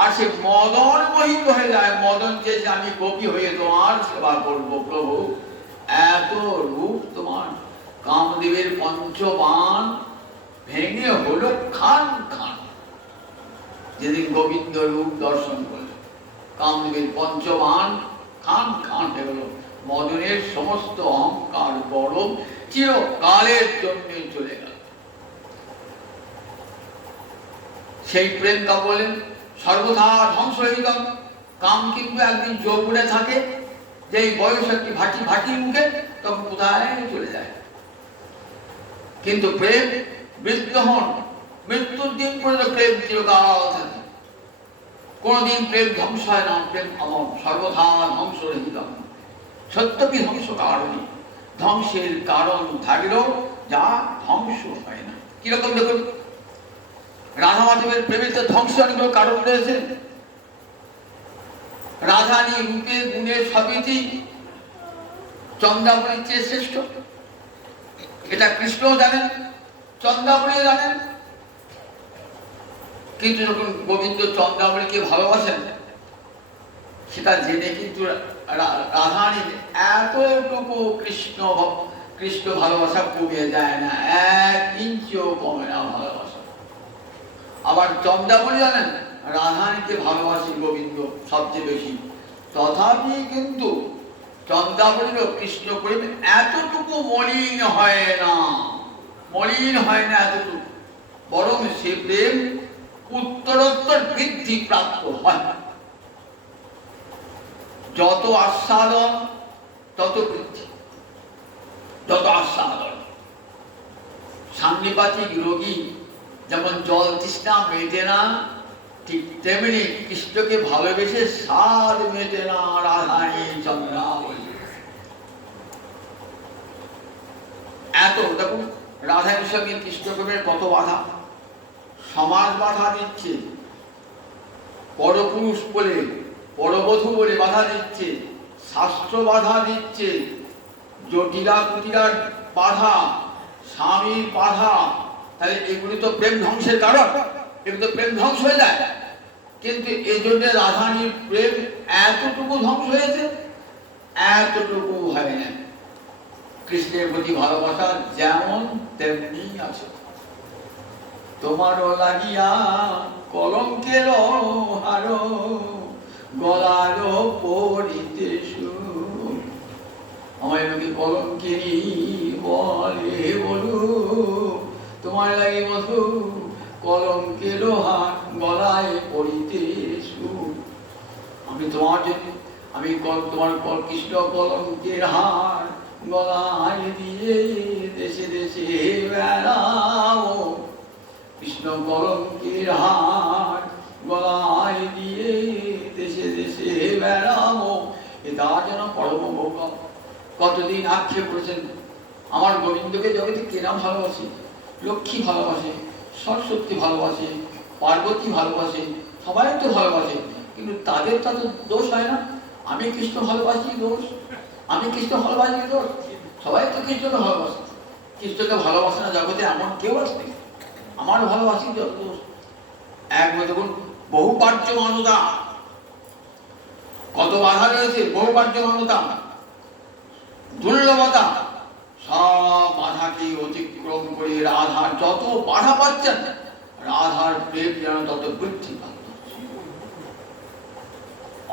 আর সে মদন মোহিত হয়ে যায়। মদন যে আমি গোপী হয়ে তোমার সেবা করব প্রভু, এত রূপ তোমার। কামদেবের পঞ্চবাণ ভেঙে হলো খান খান। যেদিন গোবিন্দ রূপ দর্শন করল, কামদেবের পঞ্চবাণ খান খান হয়ে গেল। মদনের সমস্ত অহংকার বড় চিরকালের জন্য চলে গেল। সেই প্রেমটা বলেন সর্বদা ধ্বংস হয়ে গেল। কাম কিন্তু একদিন যৌবনে থাকে, যে বয়স একটি ভাটি ভাটির মুখে, তখন কোথায় চলে যায়। কিন্তু প্রেম বৃদ্ধ হন, মৃত্যুর দিন পর্যন্ত প্রেম চিরকাল থাকে। কোনদিন প্রেম ধ্বংস হয় না। প্রেম অমর, সর্বদা ধ্বংস রহিত। সত্যপি ধ্বংস কারণী, ধ্বংসের কারণ থাকলেও যা ধ্বংস হয় না। কিরকম দেখুন, রাধা মাধবের প্রেমের তো ধ্বংস অনেকগুলো কারণ রয়েছে। রাধানী রূপে গুণে সবেতেই চন্দ্রাবলীর চেয়ে শ্রেষ্ঠ, এটা কৃষ্ণও জানেন, চন্দ্রাবলীও জানেন। কিন্তু যখন গোবিন্দ চন্দ্রাবলীকে ভালোবাসেন, সেটা জেনে কিন্তু রাধানীর এতটুকু কৃষ্ণ ভালোবাসা কমে যায় না, 1 ইঞ্চিও কমে না ভালোবাসা। আবার চন্দ্রাবলী জানেন রাধানীকে ভালোবাসি গোবিন্দ সবচেয়ে বেশি, তথাপি কিন্তু চন্দ্রাবলীর কৃষ্ণ প্রেম এতটুকু মলিন হয় না, মলিন হয় না এতটুকু, বরং সে প্রেম উত্তরোত্তর বৃদ্ধি প্রাপ্ত হয়। যত আস্বাদন তত বৃদ্ধি, যত আস্বাদন। সান্নিপাতিক রোগী যেমন জল তৃষ্ণা মেটে না, ঠিক তেমনি কৃষ্ণকে ভালোবেসে স্বাদ মেটে না রাধানী চন্দ্রাবলী। এত দেখুন রাধানীর সঙ্গে কৃষ্ণপ্রেমের কত বাধা। সমাজ বাধা দিচ্ছে, পরপুরুষ বলে পরবধূ বলে বাধা দিচ্ছে, শাস্ত্র বাধা দিচ্ছে, জটিলা কুটিলার বাধা, স্বামীর বাধা। তাহলে এগুলি তো প্রেম ধ্বংসের কারণ, এগুলো তো প্রেম ধ্বংস হয়ে যায়। কিন্তু এই জন্য রাধানীর প্রেম এতটুকু ধ্বংস হয়েছে, এতটুকু হয় না। কৃষ্ণের প্রতি ভালোবাসা যেমন তেমনি আছে। তোমারও লাগিয়া কলঙ্কের হার গলার পরিতে আমায় লোকে কলঙ্কেরই বলে বলু, তোমার লাগে মধু কলঙ্কের হার গলায় পরিতে। আমি তোমার জন্য, আমি তোমার কৃষ্ণ কলঙ্কের হার গলায় দিয়ে দেশে দেশে বেড়াও। কৃষ্ণ কলঙ্কের হার গলায় দিয়ে দেশে দেশে বেড়াবো। এটা যেন পরম ভোগ। কতদিন আক্ষেপ করেছেন আমার গোবিন্দকে জগতে কেনা ভালোবাসে, লক্ষ্মী ভালোবাসে, সরস্বতী ভালোবাসে, পার্বতী ভালোবাসে, সবাই তো ভালোবাসে, কিন্তু তাদের তো দোষ হয় না। আমি কৃষ্ণ ভালোবাসি দোষ, আমি কৃষ্ণ ভালোবাসি দোষ। সবাই তো কৃষ্ণকে ভালোবাসে, কৃষ্ণকে ভালোবাসে না জগতে এমন কেউ আসবে। আমার ভালোবাসি দোষ। একবার দেখুন বহু পার্যমানতা, কত বাধা রয়েছে, বহু পার্যমানতা, দুর্লভতা, সব বাধাকে অতিক্রম করে রাধার যত বাধা পাচ্ছেন, রাধার প্রেম যেন তত বৃদ্ধি পাচ্ছে।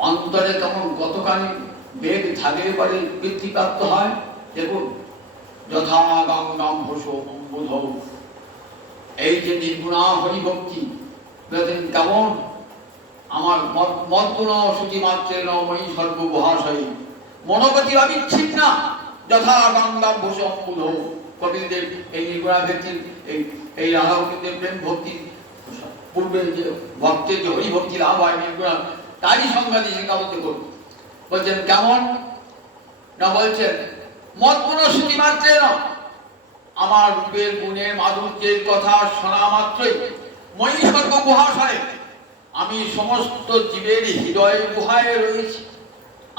অন্তরে তখন কতখানি বেগ থাকলে পরে বৃদ্ধিপ্রাপ্ত হয়। দেখুন যথা গঙ্গাম ভোষ অম্বুধ, এই যে নির্গুণা হরিভক্তি কেমন আমার মদ্গুণ শ্রুতি মাত্রে নময়ী সর্বগুহাশয়ী মনোগতি অবিচ্ছিন্ন যথা গঙ্গাম ভোষ অম্বুধ। কপিলদেব এই নির্গুণা ব্যক্তির এই রাধা গোবিন্দের প্রেম ভক্তির পূর্বে যে ভক্তের যে হরিভক্তি লাভ হয় নির্গুণা, তারই সংজ্ঞা দিয়ে কাবদ্ধ করুন। বলছেন কেমন না, বলছেন মদ্গুণ শ্রুতি মাত্রে না, আমার রূপের গুণের মাধুর্যের কথা শোনা মাত্রই মই সর্বগুহাশয়ে, আমি সমস্ত জীবের হৃদয় গুহায় রয়েছি।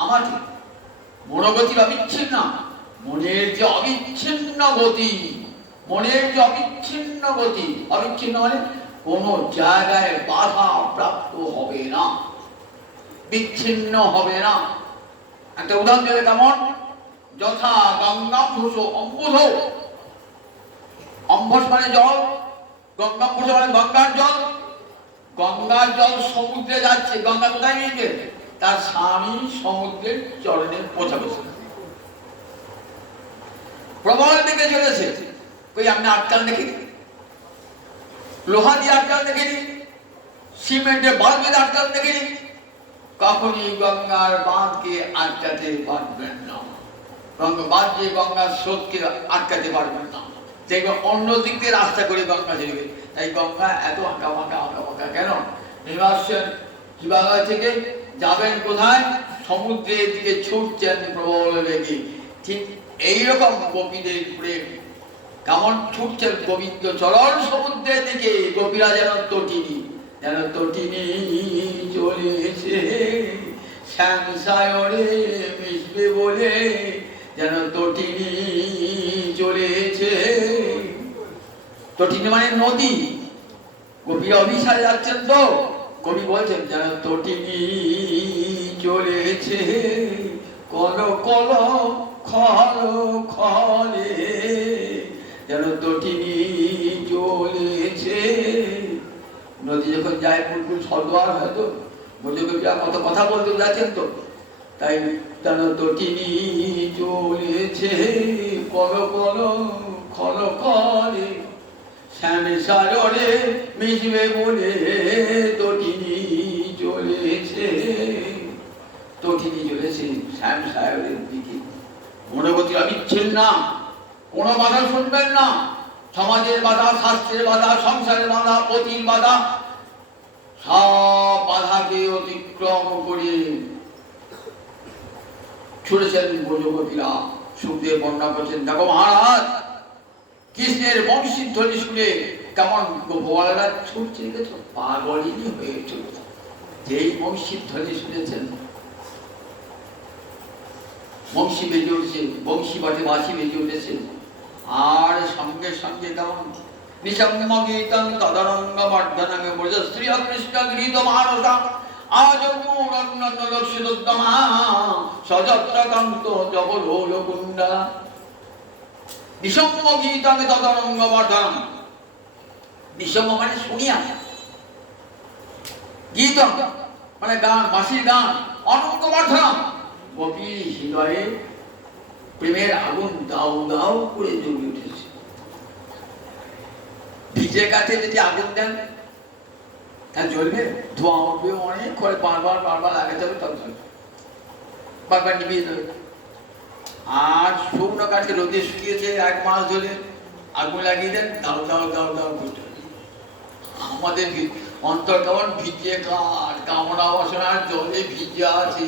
আমার মনোগতির অবিচ্ছিন্ন, মনের যে অবিচ্ছিন্ন গতি, মনের যে অবিচ্ছিন্ন গতি, অবিচ্ছিন্ন মানে কোনো জায়গায় বাধা প্রাপ্ত হবে না, বিচ্ছিন্ন হবে না। একটা উদাহরণ দিলে কেমন? যথা গঙ্গাম্ভুষ অম্বুধ, অম্বস মানে জল, গঙ্গাম্ভুষ মানে গঙ্গার জল। গঙ্গার জল সমুদ্রে যাচ্ছে, গঙ্গা কোথায় নিয়েছে? তার স্বামী সমুদ্রের চরণে পৌঁছাচ্ছে, প্রবল দিকে চলেছে। কই আপনি আটকাল দেখিনি, লোহা দিয়ে আটকাল দেখিনি, সিমেন্টের বাঁধ দিয়ে আটকাল দেখিনি। কখনই গঙ্গার বাঁধকে আটকাতে পারবেন না, গঙ্গা বাঁধ দিয়ে গঙ্গার স্রোতকে আটকাতে পারবেন না। দেখবে অন্য দিক দিয়ে রাস্তা করে গঙ্গা চলবে। তাই গঙ্গা এত আঁকা বাঁকা কেন? নির্বাসন হিমালয় থেকে যাবেন কোথায়? সমুদ্রের দিকে ছুটছেন প্রবল বেগে। ঠিক এইরকম গোপীদের প্রেম কেমন ছুটছেন গোবিন্দ চরণ সমুদ্রের দিকে। গোপীরা যেন তটিনী চলেছে শ্যামসায়রে মিশবে বলে, যেন তটিনী চলেছে। তটিনী মানে নদী। গোপীরা অভিসারে যাচ্ছেন, তো কবি বলছেন যেন তটিনী চলেছে কল কল খল খলে, যেন তটিনী চলেছে। নদী যখন যায় পুরপুর সদোয়ার হয়তো ভোজকবিরা কত কথা বলতে যাচ্ছেন, তো তাই যেন তটিনী চলেছে কল কল খল খলে, শ্যামসায়রে মিশবে বলে তটিনী চলেছে। তটিনী চলেছে শ্যামসায়রের দিকে। মনোগতির অবিচ্ছিন্ন না, কোনো বাধা শুনবেন না। সমাজের বাধা, শাস্ত্রের বাধা, সংসারের বাধা, পতির বাধা, সব বাধাকে অতিক্রম করে ছুটেছেন ব্রজগোপীরা। সুখদেব বর্ণনা করছেন, দেখো মহারাজ, কৃষ্ণের বংশীধ্বনি শুনে কেমন গোপালেরা ছুটছে, দেখেছো? পাগলিনী হয়ে ছুটছে। যেই বংশীধ্বনি শুনেছেন, বংশী বেজে উঠছে, বংশী বাজে বাঁশি বেজে উঠেছে, আর সঙ্গে সঙ্গে কেমন নিশম্ম গীতং তদরঙ্গ বর্ধনং ব্রজশ্রী কৃষ্ণ গৃহীত মানসা আজমূরণ্যন লক্ষ্মীদুদ্দমা সযত্রকান্ত জবলোল কুণ্ডা। নিশম্ম গীতং তদরঙ্গ বর্ধনং, নিশম্ম মানে শুনিয়া, গীতং মানে গান, বাঁশির গান, অনঙ্গ বর্ধনং গোপীর হৃদয়ে প্রেমের আগুন দাউ দাউ করে জ্বলে উঠেছে। ভিজে কাঠে যদি আগুন দেন তা জ্বলবে, ধোঁয়া উঠবে অনেক করে, বারবার লাগাতে হবে, তবে জ্বলবে, বারবার নিভিয়ে দেবে। আর শুকনো কাঠে রোদে শুকিয়েছে, 1 মাস ধরে আগুন লাগিয়ে দেন, দাউ দাউ দাউ দাউ করতে। আমাদের অন্তর কেমন ভিজে কাঠ, কামনা বাসনার জলে ভিজে আছে।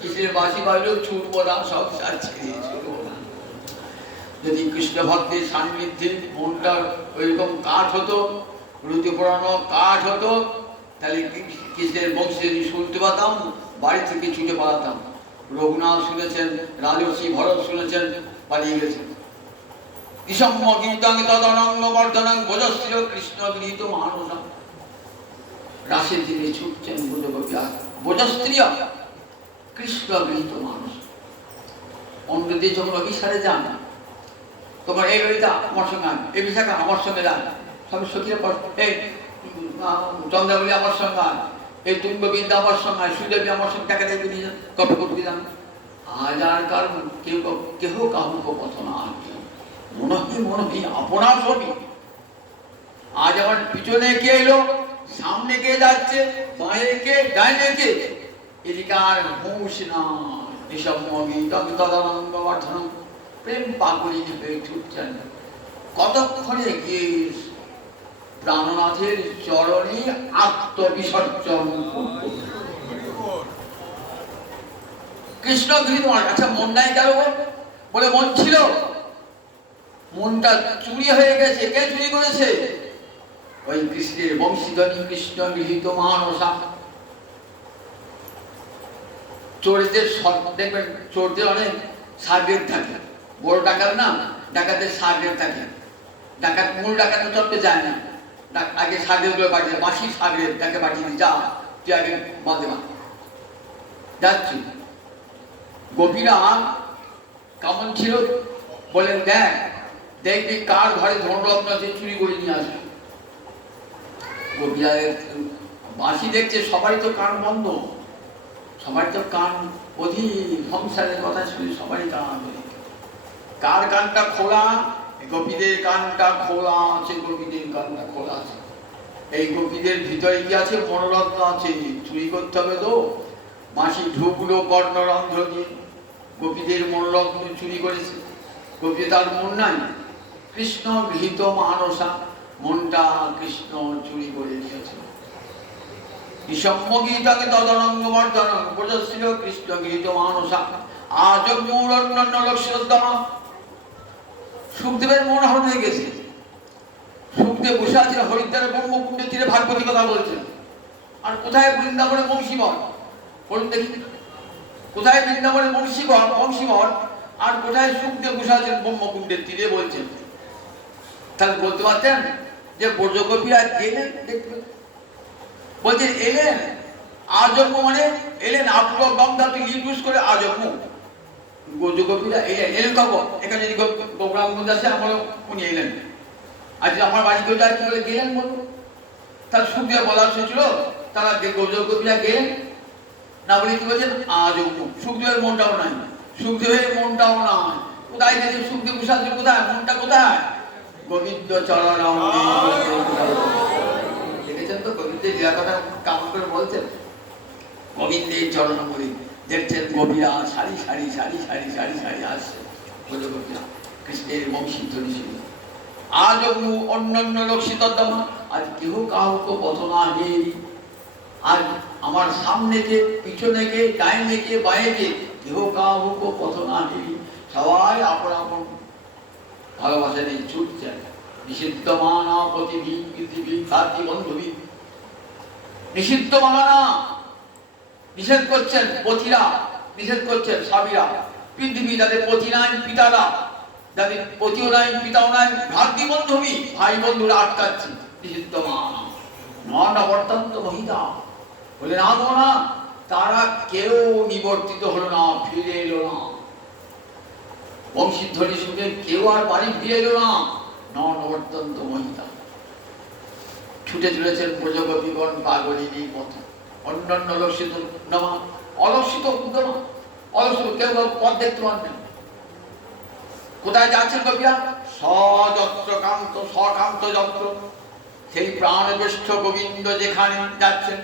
কিসের বাঁশি বাজলেও ছুটবো না, সংসার ছেড়ে ছুটবো না। যদি কৃষ্ণ ভক্তের সান্নিধ্যে মনটা ওইরকম কাঠ হতো, রুটি পড়ানো কাঠ হতো, তাহলে কৃষ্ণের বংশী যদি শুনতে পাতাম, বাড়ি থেকে ছুটে পালাতাম। রঘুনাথ শুনেছেন, রাজর্ষি ভরত শুনেছেন, পালিয়ে গেছেন। নিশম্ম গীতং তদনঙ্গ বর্ধনং ভোজশ্রী কৃষ্ণ গৃহীত মানসা। রাসের দিনে ছুটছেন ব্রজগোপীরা, ভোজশ্রী কৃষ্ণ গৃহীত মানুষ। অন্যদের যখন অভিসারে যান, তোমার এই ললিতা আমার সঙ্গে আন, এই বিশাখা আমার সঙ্গে যান, সব সখীরা এই চন্দ্রাবলী আমার সঙ্গে আন, এই তুঙ্গবিদ্যা আমার সঙ্গে আন, সুদেবী আমার সঙ্গে টাকা দেখে নিয়ে যান, গল্প করতে যান। আজ আর কার কেহ কাহুকে কথা না আনবে, মনে হয় আপনার ছবি। আজ আমার পিছনে কে এলো, সামনে কে যাচ্ছে, বাঁয়ে কে, ডাইনে কে, এদিকে আর হুঁশ না। নিশম্ম গীতং তদনঙ্গ বর্ধনং, প্রেম পাগলিনী হয়ে ছুটছেন। কতক্ষণে গিয়ে প্রাণনাথের চরণে আত্মবিসর্জন। কৃষ্ণ গৃহীত। আচ্ছা, মন নাই কারো? বলে মন ছিল, মনটা চুরি হয়ে গেছে। কে চুরি করেছে? ওই কৃষ্ণের বংশীধ্বনি, কৃষ্ণ গৃহীত মানসা। চোরদের দেখবেন, চোরদের অনেক সার্ভেট থাকে, বড় ডাকাত না, ডাকাতের সার্ভেট থাকে। ডাকাত মূল ডাকাত চলতে যায় না, আগে সাগরের পাঠিয়ে বাঁশির সাগরের তাকে পাঠিয়ে যা তুই আগে বাঁধে মা যাচ্ছি। গোপীরা কেমন ছিল বলেন, দেখ দেখবি কার ঘরে ধনরত্ন আছে চুরি করে নিয়ে আসবে। গোপীরা বাঁশি দেখছে সবাই তো কান বন্ধ, সবাই তো কান অধীর, সংসারের কথা শুনে সবাই কান অধীর। কার কানটা খোলা? গোপীদের কানটা খোলা আছে, গোপীদের কানটা খোলা আছে। এই গোপীদের ভিতরে কি আছে? মনোরত্ন আছে, চুরি করতে হবে তো। মাসি ঢুকলো কর্ণরন্ধ্র দিয়ে, গোপীদের মনোরত্ন চুরি করেছে। গোপী তার মন নাই, কৃষ্ণ গৃহীত মানসা, মনটা কৃষ্ণ চুরি করে নিয়েছে। বিষম্যগীতাকে তদনঙ্গ মর্দন উপযশ্রী কৃষ্ণ গৃহীত মানসা আজ মূল অন্যান্য লক্ষ্যদ্দমা। সুখদেবের মন হরণ হয়ে গেছে। সুখদেব বসে আছেন হরিদ্বারের ব্রহ্মকুণ্ডের তীরে ভাগবতী কথা বলছেন। আর কোথায় বৃন্দাবনে বংশীবর? বলুন দেখি, কোথায় বৃন্দাবনে বংশীবর আর কোথায় সুখদেব বসে আছেন ব্রহ্মকুণ্ডের তীরে বলছেন? তাহলে বলতে পারতেন যে ব্রজগোপীরা গেলেন দেখতে, বলছেন এলেন আজন্ম, মানে এলেন আপুর গমধাতে লিটুস করে আজন্ম। ব্রজগোপীরা এলেন কখন? এখানে যদি গৌরাঙ্গঞ্জ আছে আমারও উনি এলেন। আজ আমার বাড়ি কেউ যায় কি বলে গেলেন বলবো? তার সুখদেব বলার ছিল তারা ব্রজগোপীরা গেলেন না বলে কি বলছেন আজন্ম। সুখদেবের মনটাও নাই, সুখদেবের মনটাও নাই। কোথায় গেছে সুখদেব বসে কোথায়? মনটা কোথায়? গোবিন্দ চরণ। দেখেছেন তো গোবিন্দের লীলা কথা কেমন করে বলছেন? গোবিন্দের চরণ বলি দেখছেন গোপীরা সারি সারি সারি সারি সারি সারি আসছে কৃষ্ণের বংশীধ্বনি শুনে। আজ অন্যান্য লক্ষিতমা, আজ কেহ কাউকে পথ না নেই। আজ আমার সামনে কে পিছনে কে ডাইনে কে বাঁয়ে কে কেহ কাউকে পথ না নেই। সবাই আপন আপন ভালোবাসা নেই ছুটছেন। নিষিদ্ধ মানা পৃথিবী পৃথিবী সাথী বন্ধুবী। নিষিদ্ধ মানা নিষেধ করছেন পতিরা, নিষেধ করছেন স্বামীরা। পৃথিবী যাদের পতি নাই পিতারা, যাদের পতিও নাই পিতাও নাই, ভ্রাতৃ বন্ধুবী ভাই বন্ধুরা আটকাচ্ছে। নিষিদ্ধ মানা নন বর্তন্ত মহিতা বলে না গো না, তারা কেউ নিবর্তিত হলো না, ফিরে এলো না। বংশীধ্বনি শুনে কেউ আর বাড়ি ফিরে এলো না। নবর্তন্ত মহিতা ছুটে চলেছেন ব্রজগোপীগণ পাগলিনী পথ। অন্যান্য লক্ষিত নমা, অলক্ষিত উদ্যমা, অলক্ষিত কেউ পথ দেখতে পারবেন। কোথায় যাচ্ছেন গোপীরা? সযত্র কান্ত, সকান্ত যত্র, সেই প্রাণবেষ্ঠ গোবিন্দ যেখানে যাচ্ছেন।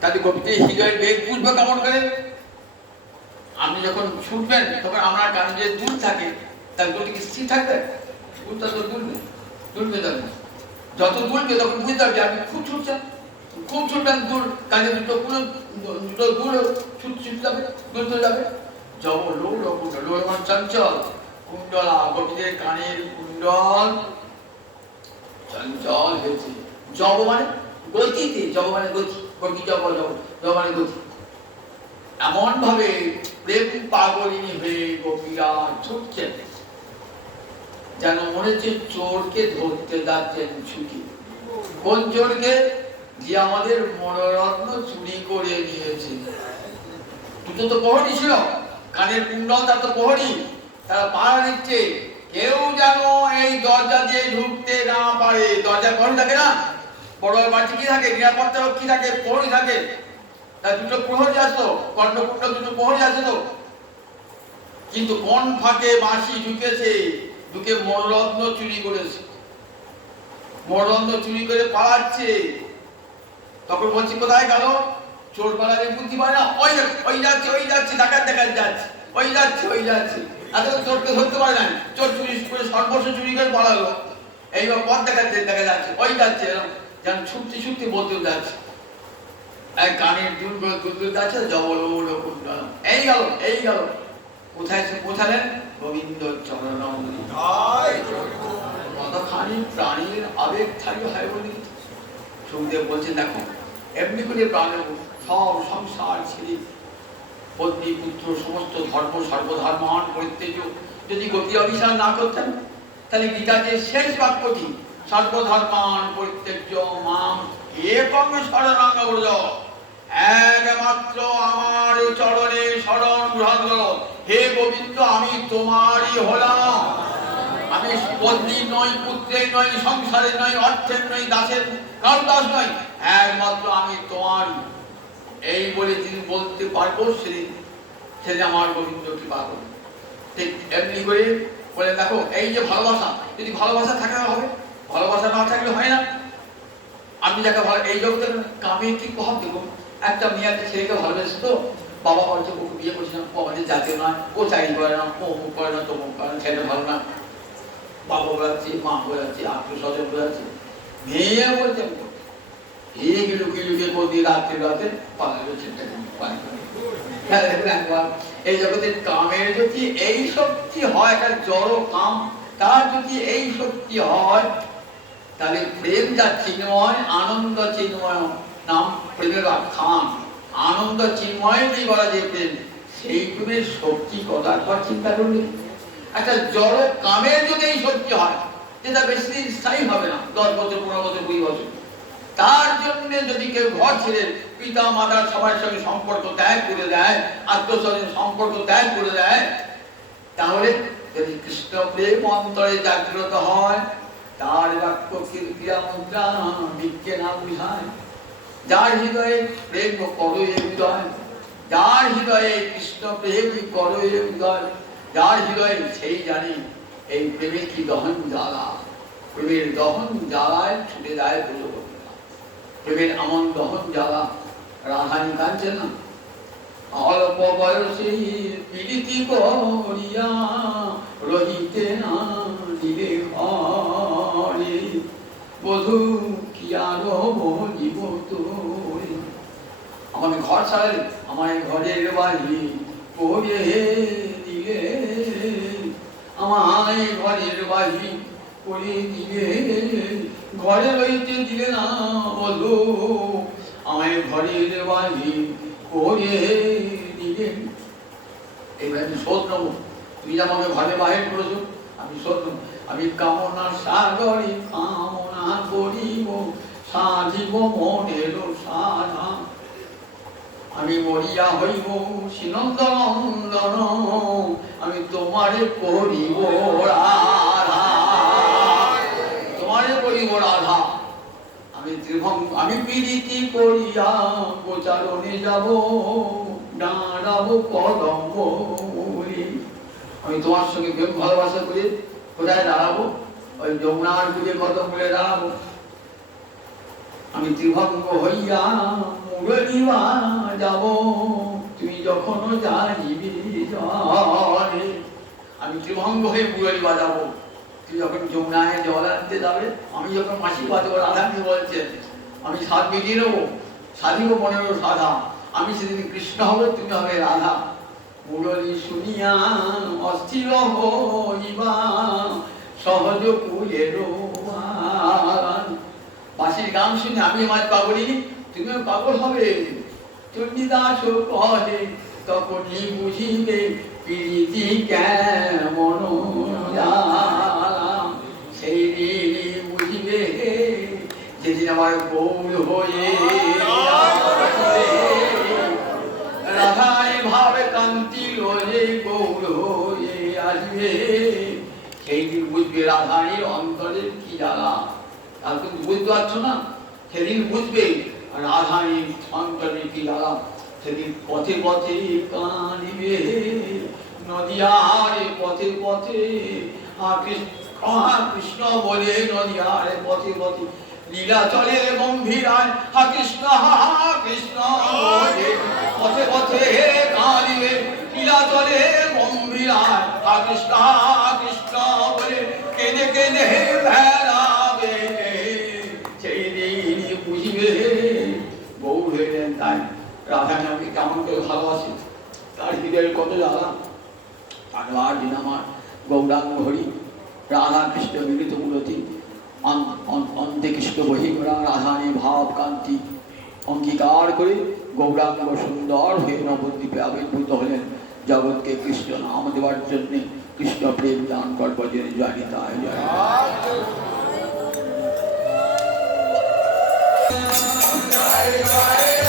তাহলে গোপীদের হৃদয়ের বেগ বুঝবে কেমন করে? আপনি যখন ছুটবেন তখন আমার কানে যে দুল থাকে তার গতি কি স্থির থাকবে? দুলটা তো দুলবে, দুলবে যাবে। যত দুলবে তখন বুঝতে পারবে আপনি খুব ছুটছেন, খুব ছুটবেন। দুল কানে দুটো দুল ছুটতে যাবে, দুলতে যাবে। জব লোল কুণ্ডল, লোল মানে চঞ্চল, কুণ্ডলা গোপীদের কানের কুণ্ডল চঞ্চল হয়েছে। জব মানে গতিতে, জব মানে গতি, গতি জব জব মানে গতি। এমন ভাবে প্রেম পাগলিনী হয়ে গোপীরা ছুটছেন যেন মনে হচ্ছে চোরকে ধরতে যাচ্ছেন ছুটি। কোন চোরকে? যে আমাদের মনোরত্ন চুরি করে নিয়েছে। দুটো তো প্রহরী ছিল, কানের কুণ্ডল তার তো প্রহরী, তারা পাহারা দিচ্ছে কেউ যেন এই দরজা দিয়ে ঢুকতে না পারে। দরজা প্রহরী থাকে না, বড় বাড়ি কি থাকে, নিরাপত্তা রক্ষী থাকে, প্রহরী থাকে। তার দুটো প্রহরী আসতো, কর্ণকুণ্ড দুটো প্রহরী আছে তো। কিন্তু কোন ফাঁকে বাঁশি ঢুকেছে, ঢুকে মনোরত্ন চুরি করেছে, মনোরত্ন চুরি করে পালাচ্ছে। তখন বলছি কোথায় গেল? চোর পালালে বুদ্ধি পায় না, ওই যাচ্ছে ওই যাচ্ছে, ডাকাত ডাকাত যাচ্ছে, ওই যাচ্ছে ওই যাচ্ছে। এত চোরকে ধরতে পারে না, চোর চুরি করে সর্বস্ব চুরি করে পালালো। এইবার পথ দেখাচ্ছে, দেখা যাচ্ছে ওই যাচ্ছে, যেন ছুটতে ছুটতে বলতেও যাচ্ছে। এক কানের দুল দুল যাচ্ছে, জবল কুণ্ডল। এই গেল এই গেল, কোথায় পৌঁছালেন? গোবিন্দ চরণ। কতখানি প্রাণীর আবেগ থাকবে হয় বলি। সুখদেব বলছেন দেখো এমনি করে প্রাণের সব সংসার ছেড়ে পত্নী পুত্র সমস্ত ধর্ম সর্বধর্মান পরিত্যাজ্য যদি গোপী অভিশাপ না করতেন, তাহলে গীতা যে শেষ বাক্যটি সর্বধর্মান পরিত্যজ্য মাম একং শরণং ব্রজ। একমাত্র আমার চরণে শরণ গ্রহণ করো। হে গোবিন্দ, আমি তোমারই হলাম। আমি পত্নীর নই, পুত্রের নই, সংসারের নই, অর্থের নই, দাসের কারো দাস নই, একমাত্র আমি তোমারই। এই বলে তিনি বলতে পারবো, সেদিন আমার গোবিন্দ কৃপা করবে। ঠিক এমনি করে বলে দেখো, এই যে ভালোবাসা, যদি ভালোবাসা থাকে হবে, ভালোবাসা না থাকলে হয় না। আমি যাকে ভালো, এই জগতের কামে কি প্রভাব দেবো? একটা মেয়েকে ছেলেকে ভালোবেসে তো বাবা বলছে ওকে বিয়ে করছে না, আমাদের জাতীয় নয়, ও চাকরি করে না, ও অমুক করে না, তমুক করে না, ছেলে ভালো না, বাবা বোঝাচ্ছে, মা বোঝাচ্ছে, আত্মীয় স্বজন বোঝাচ্ছে, মেয়ে বলছে এই লুকিয়ে লুকিয়ে প্রতি রাতে পালাবে ছেলেটাকে পানি করে। এই জগতের কামের যদি এই শক্তি হয়, একটা জড় কাম, তার যদি এই শক্তি হয়, তাহলে প্রেম যা চিন্ময়, আনন্দ চিন্ময় নাম প্রেমের আখ্যান, আনন্দ চিন্ময় দিয়ে বলা যে প্রেম, সেই প্রেমের শক্তি কথার পর চিন্তা করলে একটা জড় কামের যদি এই শক্তি হয়, যেটা বেশি দিন স্থায়ী হবে না, 10 বছর 15 বছর 20 বছর, তার জন্য যদি কেউ ঘর ছেড়ে পিতা মাতার সবার সঙ্গে সম্পর্ক ত্যাগ করে দেয়, আত্মস্বজন সম্পর্ক ত্যাগ করে দেয়, তাহলে যদি কৃষ্ণ প্রেম অন্তরে জাগ্রত হয়, তার বাক্য ক্রিয়া মুদ্রা বিজ্ঞে না বুঝায়। যার হৃদয়ে প্রেম করো এ হৃদয়, যার হৃদয়ে কৃষ্ণ প্রেম করো এ হৃদয়, যার হৃদয়ে সেই জানে এই প্রেমে কি দহন জ্বালা। প্রেমের দহন জ্বালায় ছুটে যায় পুজো করতে, প্রেমের আমন দহন জ্বালা। রাধানি কাঁদছে না, অল্প বয়সে পীড়িতি করিয়া রহিতে না দিলে ঘরে, বধূ কি আরো জীব তোরে। আমাকে ঘর ছাড়ালে, আমার ঘরের বাড়ি করে দিলে, আমায় ঘরের বাড়ি করে দিলে, ঘরে রইতে দিলে না বধূ, আমায় ঘরের বাড়ি করে দিলে। এইবার আমি শোধ নেবো, তুমি আমাকে ঘরে বাহির করেছো, আমি শোধ নেবো। আমি কামনা সাগরে কামনা করিব, সাধিব মনের সাধা। আমি মরিয়া হইব সিনন্দনন্দন, আমি তোমারে করিব রাধা, তোমারে করিব রাধা। আমি পীড়িতি করিয়া গোচারণে যাব, দাঁড়াবো কদম্ব মূলে। আমি তোমার সঙ্গে প্রেম ভালোবাসা করে কোথায় দাঁড়াবো? ওই যমুনার বুঝে কদম্বে দাঁড়াবো। আমি ত্রিভঙ্গ হইয়া মুরলিবা যাব, তুমি যখন যাইবে জলে। আমি ত্রিভঙ্গ হয়ে মুরলিবা যাব, তুমি যখন যমুনায় জল আনতে যাবে, আমি যখন মাসি বাজবো, রাধাকে বলছেন আমি সাধ মিটিয়ে নেবো, সাধিব মনেরও সাধা। আমি সেদিন কৃষ্ণ হবে, তুমি হবে রাধা। মুরলি শুনিয়া অস্থির হইবা, সহজ কুলের বাঁশির গান শুনে আমি আমার পাগলি, তুমিও পাগল হবে। চণ্ডীদাস কহে তখনই বুঝিবে প্রীতি কেমন জ্বালা। সেই দিনই বুঝিবে যেদিন আমার গৌর হয়ে রাধায় ভাবে কান্তি লয়ে গৌর হয়ে আসবে। সেই দিন বুঝবে রাধায়ের অন্তরের কি জ্বালা। আর কিন্তু বুঝতে পারছো না, সেদিন বুঝবে রাধায়ের অন্তরের কি জ্বালা। সেদিন পথে পথে কাঁদিবে নদিয়ারে, পথে পথে কৃষ্ণ বলে নদিয়ারে পথে পথে লীলা চলে গম্ভীরায়, হা কৃষ্ণ পথে পথে কাঁদিবে, লীলা চলে গম্ভীরায়, হা কৃষ্ণ বলে কেঁদে কেঁদে বেড়াবে। সেই দিন বুঝিবে গৌর হইলেন তাই। রাধা নামকে কেমন করে ভালোবাসে, তার হৃদয়ের কত জ্বালা। আর দিন আমার গৌরাঙ্গ হরি, রাধা কৃষ্ণ মিলিত মূলতি, অন্তে কৃষ্ণ বহিরা রাধানী ভাব কান্তি অঙ্গীকার করে গৌরাঙ্গ সুন্দর হয়ে নবদ্বীপে আবির্ভূত হলেন। জগৎকে কৃষ্ণ নাম দেওয়ার জন্য, কৃষ্ণ প্রেম দান করবার জন্য। জয় নিতাই, জয়। জয় জয়